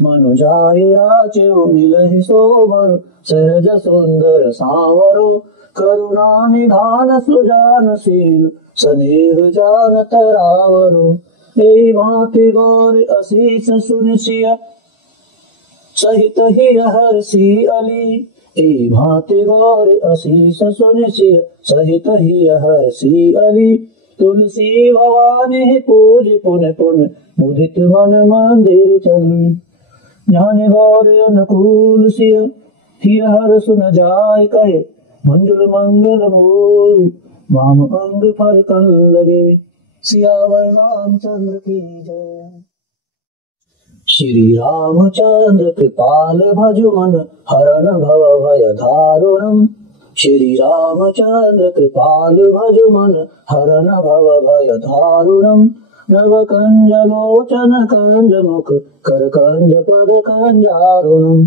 मनुजाहि राचेउ मिलहि सोबर सहज सुंदर सांवरो करुणा निधान सुजानशील स्नेह जान तरावरो ए भांति गौर असीस सुनिसिय सहित ही हर्षि अली ए भांति गौर असीस सुनिसिय सहित ही हर्षि अली तुलसी भवानी पूज पुन पुन मुदित मन मंदिर चली ज्ञान गौर अनुकूल सिय हिय हर्ष न जाय कहे मंजुल मंगल मूल वाम अंग फरकन लगे। सियावर रामचंद्र की जय। श्री रामचंद्र कृपाल भजु मन हरन भव भय दारुणम। श्री रामचंद्र कृपाल भजु मन हरन भव भय दारुणम। नव कंज लोचन कंज मुख कर कंज पद कंजारुणम।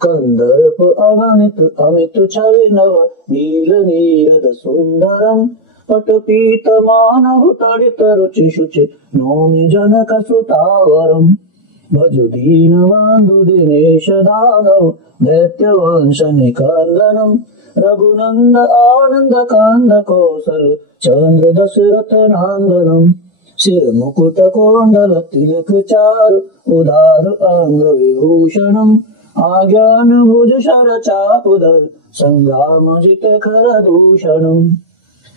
कंदर्प अगणित अमित छवि नव नील नीरद सुंदरम। पट पीत मानव तड़ित रुचि शुचि नौमि जनक सुतावरम। भजु दीन बंधु दिनेश दानव दैत्य वंश निकंदनम। रघुनंद आनंद कंद कौशल चंद्र दशरथ नंदनम। सिर मुकुट कोंडल तिलक चारु उदार अंग विभूषणम। आज्ञान भुज शर चापुधर संग्राम जित खर दूषणम।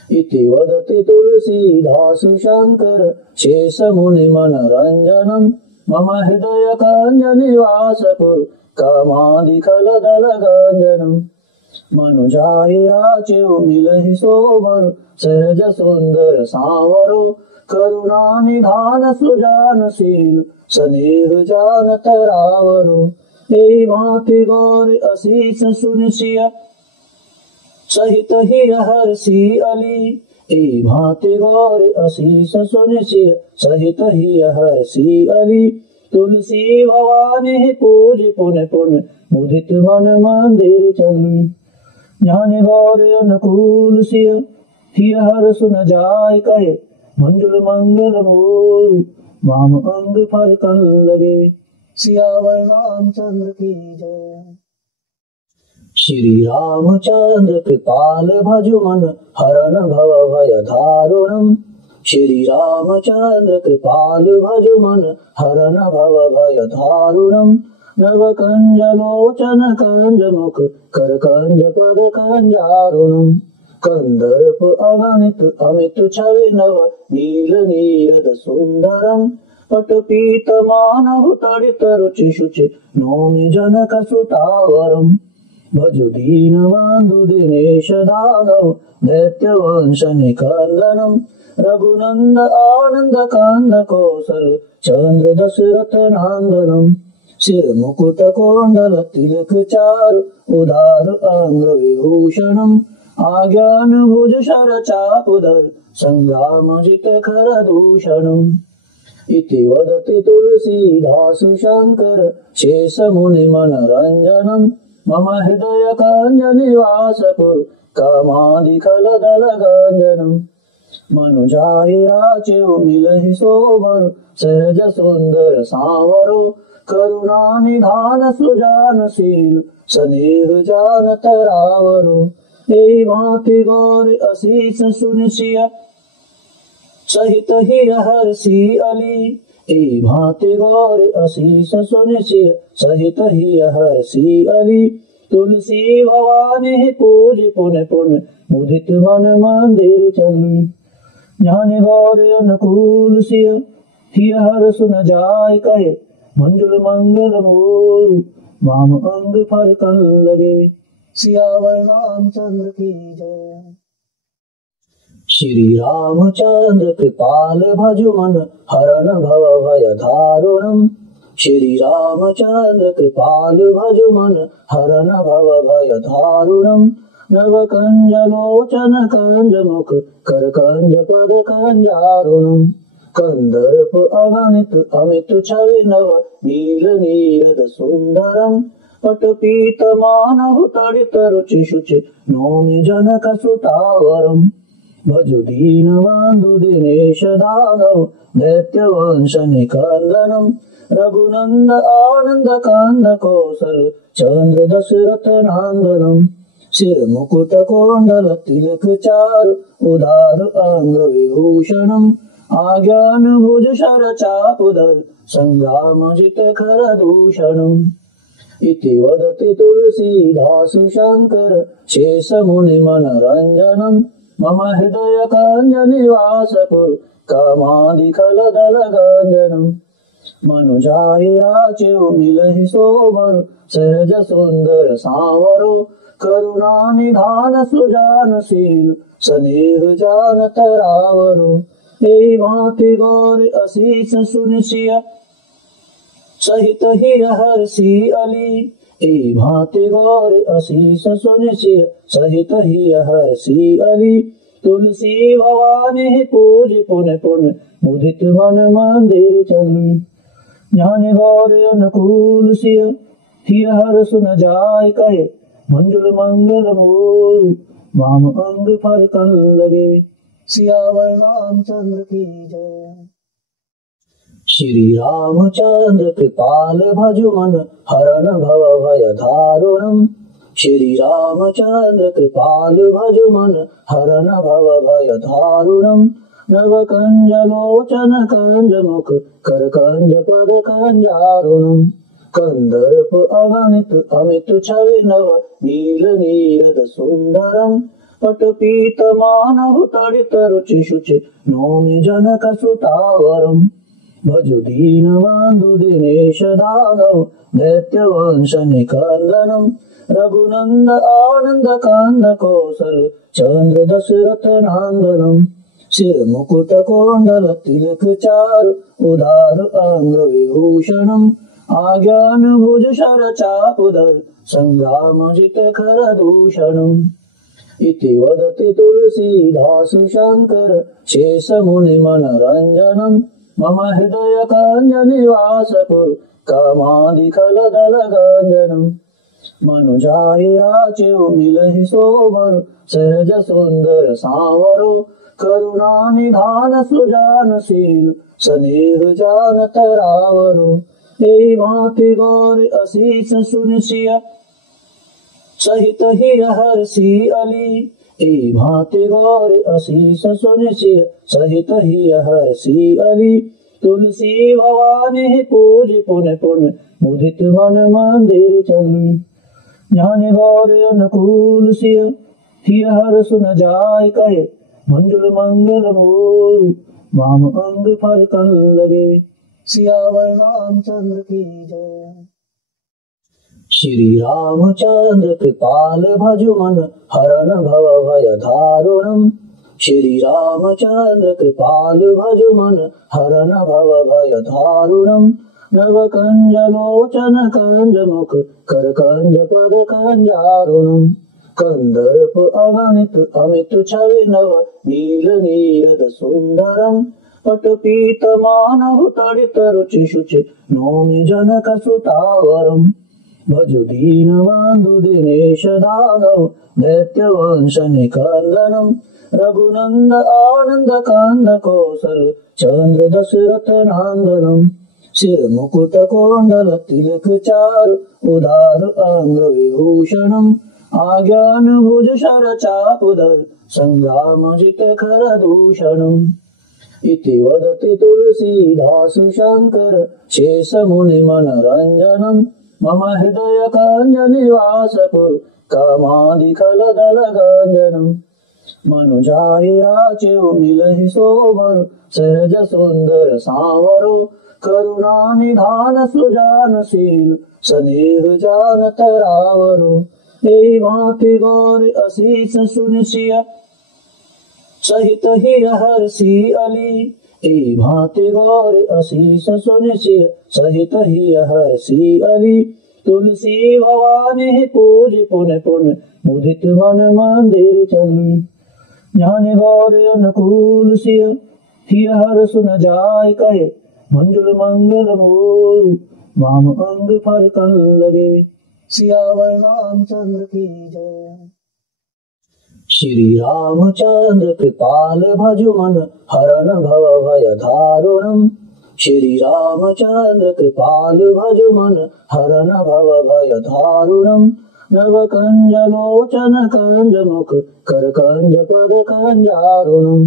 इति वदति तुलसीदास शंकर शेष मुनि मनरंजनम। मम हृदय कंज निवासपुर कामादिखल दल गंजनम। मनुजाहि राचिउ मिलहि सोबर सहज सुंदर सांवरो। करुणा निधान सुजानशील स्नेह जान तरावरो। एहि भांति गौर असीस सुनिसिय सहित ही हर्षि अली। एहि भांति गौर असीस सुनिसिय सहित ही हर्षि अली। तुलसी भवानी पूज पुन पुन मुदित मन मंदिर चली। ज्ञान गौर अनुकूल सिय हिय हर्ष न जाय कहे मंजुल मंगल मूल वाम अंग फरकन लगे। सियावर रामचंद्र की जय। श्री रामचंद्र कृपाल भजु मन हरन भव भय दारुणम। श्री रामचंद्र कृपाल भजु मन हरन भव भय दारुणम। नव कंज लोचन कंज मुख कर कंज पद कंजारुणम। कंदर्प अगणित अमित छवि नव नील नीरद सुंदरम। पट पीत मानव तड़ित रुचि शुचि नौमि जनक सुतावरम। भजु दीन बंधु दिनेश दानव दैत्य वंश निकंदनम। रघुनंद आनंद कंद कौशल चंद्र दशरथ नंदनम। सिर मुकुट कोंडल तिलक चारु उदार अंग विभूषणम। आज्ञान भुज शर चापुधर संग्राम जित खर दूषणम। इति वदति तुलसीदास शंकर शेष मुनि मनरंजनम। मम हृदय कंज निवासपुर कामादिखल दल गंजनम। मनुजाहि राचिउ मिलहि सोबर सहज सुंदर सांवरो। करुणा निधान सुजानशील स्नेह जान तरावरो। एहि भांति गौर असीस सुनिसिय सहित ही हर्षि अली। एहि भांति गौर असीस सुनिसिय सहित ही हर्षि अली। तुलसी भवानी पूज पुन पुन मुदित मन मंदिर चली। ज्ञान गौर अनुकूल सिय हिय हर्ष न जाय कहे मंजुल मंगल मूल वाम अंग फरकन लगे। सियावर रामचंद्र की जय। श्री रामचंद्र कृपाल भजु मन हरन भव भय दारुणम। श्री रामचंद्र कृपाल भजु मन हरन भव भय दारुणम। नव कंज लोचन कंज मुख कर कंज पद कंजारुणम। कंदर्प अगणित अमित छवि नव नील नीरद सुंदरम। पट पीत मानव तड़ित रुचि शुचि नौमि जनक सुतावरम। भजु दीन बंधु दिनेश दानव दैत्य वंश निकंदनम। रघुनंद आनंद कंद कौशल चंद्र दशरथ नंदनम। सिर मुकुट कोंडल तिलक चारु उदार अंग विभूषणम। आज्ञान भुज शर चापुधर संग्राम जित खर दूषणम। इति वदति तुलसीदास शंकर शेष मुनि मनरंजनम। मम हृदय कंज निवासपुर कामादिखल दल गंजनम। मनुजाहि राचेउ मिलहि सोबर सहज सुंदर सांवरो करुणा निधान सुजानशील स्नेह जान तरावरो ए भांति गौर असीस सुनिसिय सहित ही हर्षि अली ए भांति गौर असीस सुनिसिय सहित ही हर्षि अली तुलसी भवानी पूज पुन पुन मुदित मन मंदिर चली ज्ञान गौर अनुकूल सिय हिय हर सुन जाय कहे मंजुल मंगल मूल वाम अंग फरकन लगे सियावर रामचंद्र की जय। श्री रामचंद्र कृपाल भजु मन हरन भव भय दारुणम श्री रामचंद्र कृपाल भजु मन हरन भव भय दारुणम नव कंज लोचन कंज मुख कर कंज पद कंजारुणम कंदर्प अगणित अमित छवि नव नील नीरद सुंदरम पटपीत मानव तड़ित रुचि शुचि नौमि जनक सुतावरम भजु दीन बंधु दिनेश दानव दैत्य वंश निकंदनम रघुनंद आनंद कांद कौशल चंद्र दशरथ नंदनम सिर मुकुट कोंडल तिलक चारु उदार अंग विभूषणम आज्ञान भुज शर चापुदर संग्राम जित खर दूषणम इति वदति तुलसीदास शंकर शेष मुनि मनरंजनम मम हृदय कंज निवासपुर कामादि खल दल गंजनम मनुजाहि राचेउ मिलहि सोबर सहज सुंदर सांवरो करुणा निधान सुजानशील स्नेह जान तरावरो ए भांति गौर असीस सुनिसिय सहित ही हर्षि अली ए भांति गौर असीस सुनिसिय सहित ही हर्षि अली तुलसी भवानी पूज पुन पुन मुदित मन मंदिर चली ज्ञान गौर अनुकूल सिय हिय हर सुन जाय कहे मंजुल मंगल मूल वाम अंग फरकन लगे सियावर रामचंद्र की जय। श्री रामचंद्र कृपाल भजु मन हरन भव भय दारुणम श्री रामचंद्र कृपाल भजु मन हरन भव भय दारुणम नव कंज लोचन कंज मुख कर कंज पद कंजारुणम कंदर्प अगणित अमित छवि नव नील नीरद सुंदरम पटपीत मानव तड़ित रुचि शुचि नौमि जनक सुतावरम भजु दीन बंधु दिनेश दानव दैत्य वंश निकंदनम रघुनंद आनंद कांद कौशल चंद्र दशरथ नंदनम सिर मुकुट कोंडल तिलक चारु उदार अंग विभूषणम आज्ञान भुज शर चापुदर संग्राम जित खर दूषणम इति वदति तुलसीदास शंकर शेष मुनि मनरंजनम मम हृदय कंज निवासपुर कामादि खल दल गंजनम मनुजाहि राचेउ मिलहि सोबर सहज सुंदर सांवरो करुणा निधान सुजानशील स्नेह जान तरावरो ए भांति गौर असीस सुनिसिय सहित ही हर्षि अली ए भांति गौर असीस सुनिसिय सहित ही हर्षि अली तुलसी भवानी पूज पुन पुन मुदित मन मंदिर चली ज्ञान गौर अनुकूल सिय हिय हर सुन जाय कहे मंजुल मंगल मूल वाम अंग फरकन लगे सियावर रामचंद्र की जय। श्री रामचंद्र कृपाल भजु मन हरन भव भय दारुणम श्री रामचंद्र कृपाल भजु मन हरन भव भय दारुणम नव कंज लोचन कंज मुख कर कंज पद कंजारुणम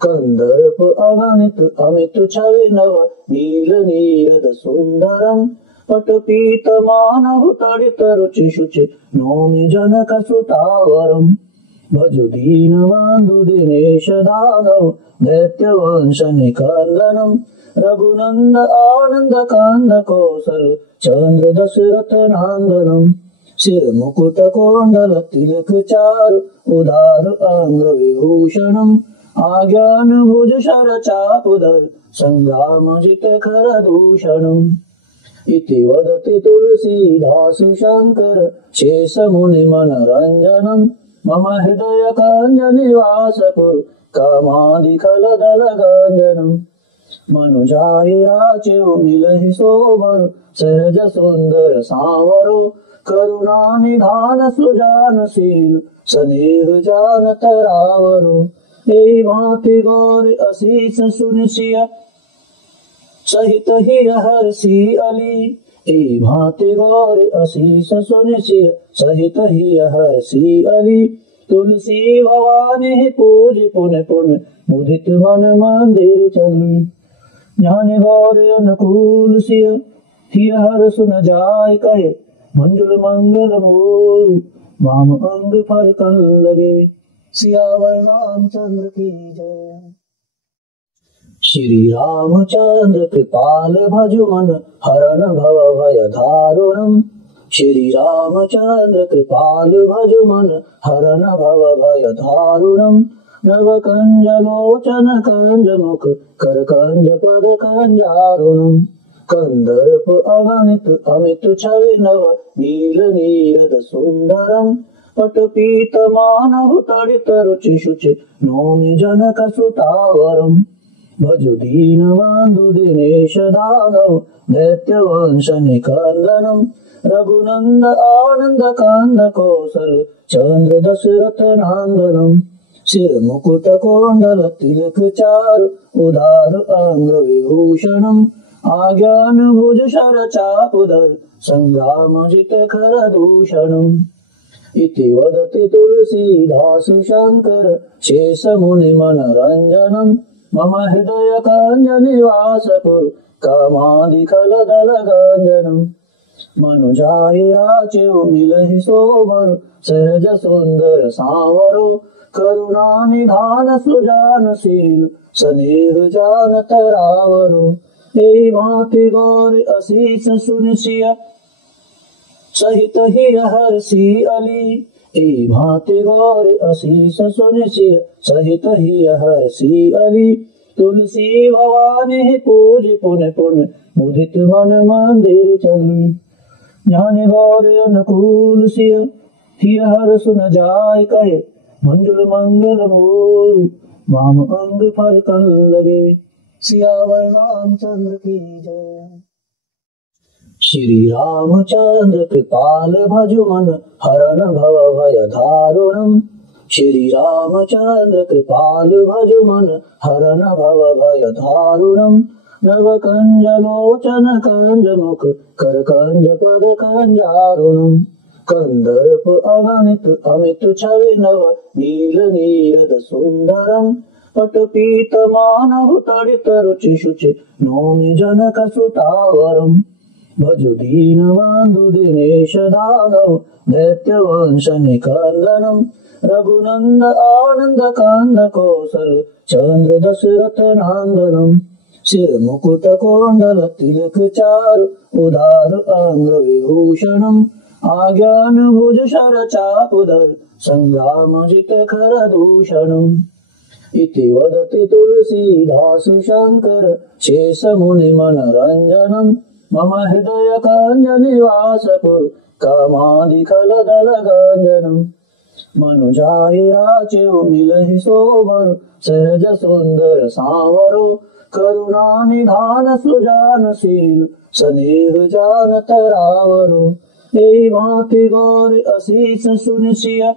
कंदर्प अगणित अमित छवि नव नील नीरद सुंदरम पटपीत मानव तड़ित रुचि शुचि नौमि जनक सुतावरम भजु दीन बंधु दिनेश दानव दैत्य वंश निकंदनम रघुनंद आनंद कांद कौशल चंद्र दशरथ नंदनम सिर मुकुट कोंडल तिलक चारु उदार अंग विभूषणम आज्ञान भुज शर चापुदर संग्राम जित खर दूषणम इति वदति तुलसीदास शंकर शेष मुनि मनरंजनम मम हृदय कंज निवास पुर कामादिखल दल गंजनम मनुजाहि राचेउ मिलहि सोबर सहज सुंदर सांवरो करुणा निधान सुजानशील स्नेह जान तरावरो ए भांति गौर असीस सुनिसिय सहित ही हर्षि अली ए भांति गौर असीस सुनिसिय सहित ही हर्षि अली तुलसी भवानी पूज पुन पुन मुदित मन मंदिर चली ज्ञान गौर अनुकूल सिय ही हर सुन जाय कहे मंजुल मंगल मूल वाम अंग फरकन लगे सियावर रामचंद्र की जय। श्री रामचंद्र कृपाल भजु मन हरन भव भय दारुणम श्री रामचंद्र कृपाल भजु मन हरन भव भय दारुणम नव कंज लोचन कंज मुख कर कंज पद कंजारुणम कंदर्प अगणित अमित छवि नव नील नीरद सुंदरम पटपीत मानव तड़ित रुचि शुचि नौमि जनक सुतावरम भजु दीन बंधु दिनेश दानव दैत्य वंश निकंदनम रघुनंद आनंद कांद कौशल चंद्र दशरथ नंदनम सिर मुकुट कोंडल तिलक चारु उदार अंग विभूषणम आज्ञान भुज शर चापुदर संग्राम जित खर दूषणम इति वदति तुलसीदास शंकर शेष मुनि मनरंजनम मम हृदय कंज निवास पुर कामादिखल दल गंजनम मनुजाहि राचेउ मिलहि सोबर सहज सुंदर सांवरो करुणा निधान सुजानशील स्नेह जान तरावरो ए भांति गौर असीस सुनिसिय सहित ही हर्षि अली ए भांति गौर असीस सुनिसिय सहित ही हर्षि अली तुलसी भवानी पूज पुन पुन मुदित मन मंदिर चली ज्ञान गौर अनुकूल सिय ही हर सुन जाय कहे मंजुल मंगल मूल वाम अंग फरकन लगे सियावर रामचंद्र की जय। श्री रामचंद्र कृपाल भजु मन हरन भव भय दारुणम श्री रामचंद्र कृपाल भजु मन हरन भव भय दारुणम नव कंज लोचन कंज मुख कर कंज पद कंजारुणम कंदर्प अगणित अमित छवि नव नील नीरद सुंदरम पटपीत मानव तड़ित रुचि शुचि नौमि जनक सुतावरम भजु दीन बंधु दिनेश दानव दैत्य वंश निकंदनम रघुनंद आनंद कांद कौशल चंद्र दशरथ नंदनम सिर मुकुट कोंडल तिलक चारु उदार अंग विभूषणम आज्ञान भुज शर चापुदर संग्राम जित खर दूषणम इति वदति तुलसीदास शंकर शेष मुनि मनरंजनम मम हृदय कंज निवास पुर कामादिखल दल गंजनम मनुजाहि राचेउ मिलहि सोबर सहज सुंदर सांवरो करुणा निधान सुजानशील स्नेह जान तरावरो ए भांति गौर असीस सुनिसिय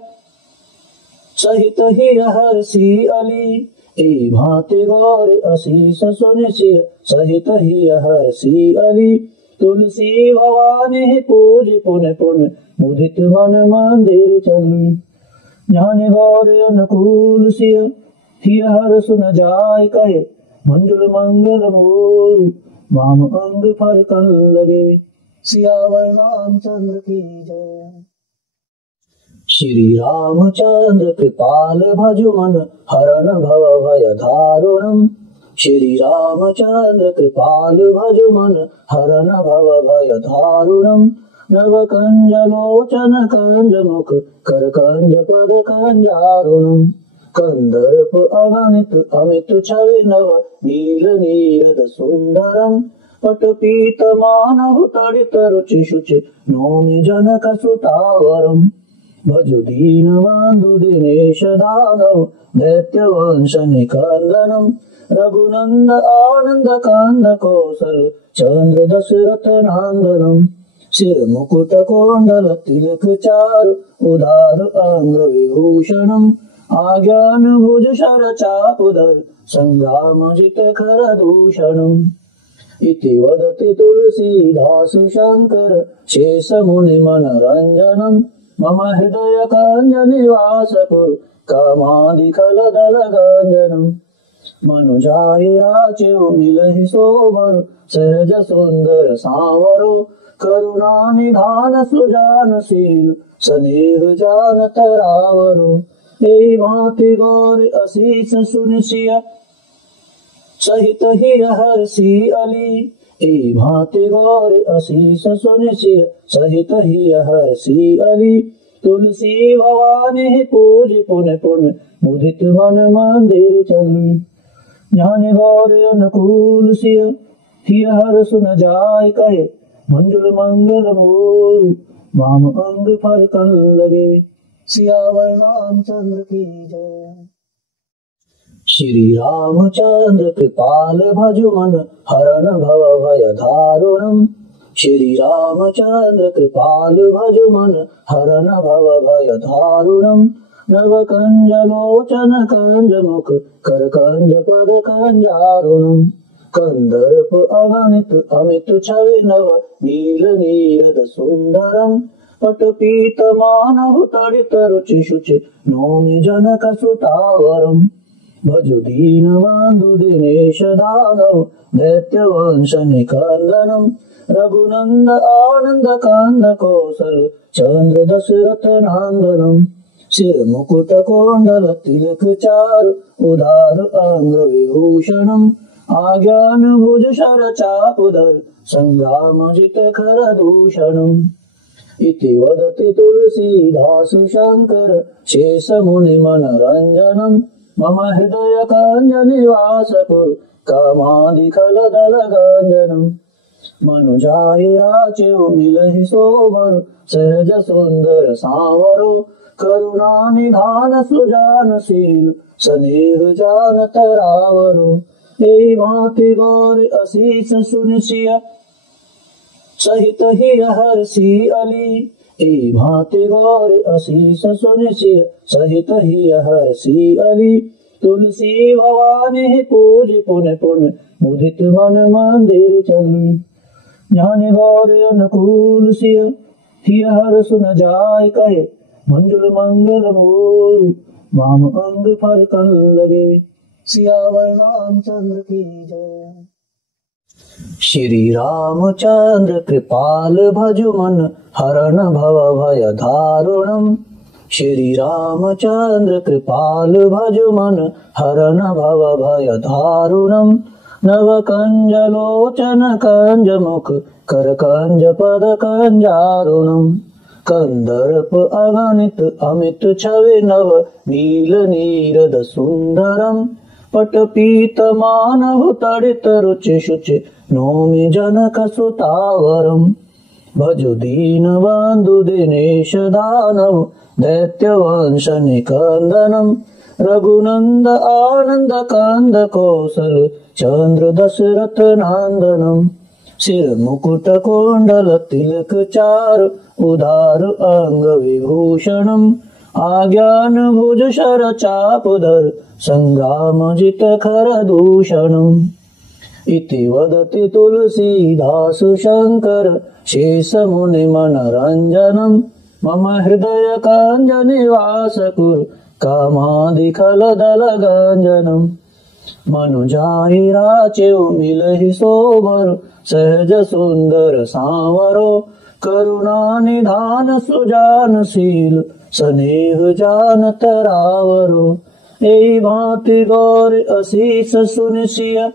सहित ही हर्षि अली ए भांति गौर असीस सुनिसिय सहित ही हर्षि अली तुलसी भवानी पूज पुन पुन मुदित मन मंदिर चली ज्ञान गौर अनुकूल सिय ही हर सुन जाय कहे मंजुल मंगल मूल वाम अंग फरकन लगे सियावर रामचंद्र की जय। श्री रामचंद्र कृपाल भजु मन हरन भव भय दारुणम। श्री रामचंद्र कृपाल भजु मन हरन भव भय दारुणम। नव कंज लोचन कंज मुख कर कंज पद कंजारुणम। कंदर्प अगणित अमित छवि नव नील नीरद सुंदरम। पटपीत मानव तड़ित रुचि शुचि नौमि जनक सुतावरम। भजु दीन बंधु दिनेश दानव दैत्य वंश निकंदनम। रघुनंद आनंद कांद कौशल चंद्र दशरथ नंदनम। सिर मुकुट कोंडल तिलक चारु उदार अंग विभूषणम। आज्ञान भुज शर चापुधर संग्राम जित खर दूषणम। इति वदति तुलसीदास शंकर शेष मुनि मनरंजनम। मम हृदय कंज निवास पुर कामादिखल दल गंजनम। मनुजाहि राचेउ मिलहि सोबर सहज सुंदर सांवरो। करुणा निधान सुजानशील स्नेह जान तरावरो। एहि भांति गौर असीस सुनिसिय सहित ही हर्षि अली। एहि भांति गौर असीस सुनिसिय सहित ही हर्षि अली। तुलसी भवानी पूज पुन पुन मुदित मन मंदिर चली। ज्ञान गौर अनुकूल सिय हिय हर सुन जाय कहे। मंजुल मंगल मूल वाम अंग फरकन लगे। सियावर रामचंद्र की जय। श्री रामचंद्र कृपाल भजु मन हरन भव भय दारुणम। श्री रामचंद्र कृपाल भजु मन हरन भव भय दारुणम। नव कंज लोचन कंज मुख कर कंज पद कंजारुणम। कंदर्प अगणित अमित छवि नव नील नीरद सुंदरम। पटपीत मानव तड़ित रुचि शुचि नौमि जनक सुतावरम। भजु दीन बंधु दिनेश दानव दैत्य वंश निकंदनम। रघुनंद आनंद कांद कौशल चंद्र दशरथ नंदनम। सिर मुकुट कोंडल तिलक चारु उदार अंग विभूषणम। आज्ञान भुज शर चापुधर संग्राम जित खर दूषणम। इति वदति तुलसीदास शंकर शेष मुनि मनरंजनम। मम हृदय कंज निवास पुर कामादिखल दल गंजनम। मनुजाहि राचेउ मिलहि सोबर सहज सुंदर सांवरो। करुणा निधान सुजानशील स्नेह जान तरावरो। एहि भांति गौर असीस सुनिसिय सहित ही हर्षि अली। एहि भांति गौर असीस सुनिसिय सहित ही हर्षि अली। तुलसी भवानी पूज पुन पुन मुदित मन मंदिर चली। ज्ञान गौर अनुकूल सिय हिय हर सुन जाय कहे। मंजुल मंगल मूल वाम अंग फरकन लगे। सियावर रामचंद्र की जय। श्री रामचंद्र कृपाल भजु मन हरन भव भय दारुणम। श्री रामचंद्र कृपाल भजु मन हरन भव भय दारुणम। नव कंज लोचन कंज मुख कर कंज पद कंजारुणम। कंदर्प अगणित अमित छवि नव नील नीरद सुंदरम। पटपीत मानव तड़ित रुचि शुचि नौमि जनक सुतावरम। भजु दीन बंधु दिनेश दानव दैत्य वंश निकंदनम। रघुनंद आनंद कांद कौशल चंद्र दशरथ नंदनम। सिर मुकुट कोंडल तिलक चारु उदार अंग विभूषणम। आज्ञान भुज शर चापुधर संग्राम जित खर दूषणम। इति वदति तुलसीदास शंकर शेष मुनि मनरंजनम। मम हृदय कंज निवास पुर कामादिखल दल गंजनम। मनुजाहि राचेउ मिलहि सोबर सहज सुंदर सांवरो। करुणा निधान सुजानशील स्नेह जानत रावरो। एई भांति गौर असीस सुन सिया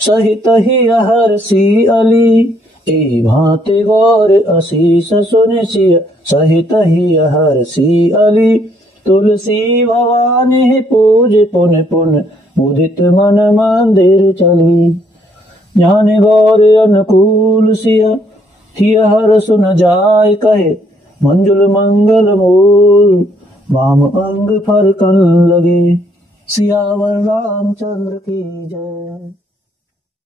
सहित ही हर्षी अली। एई भांति गौर असीस सुन सिया सहित ही हर्षी अली। तुलसी भवानी पूज पुन पुन मुदित मन मंदिर चली। ज्ञान गौर अनुकूल सिया हिय हर सुन जाय कहे। मंजुल मंगल मूल वाम अंग फरकन लगे। सियावर रामचंद्र की जय।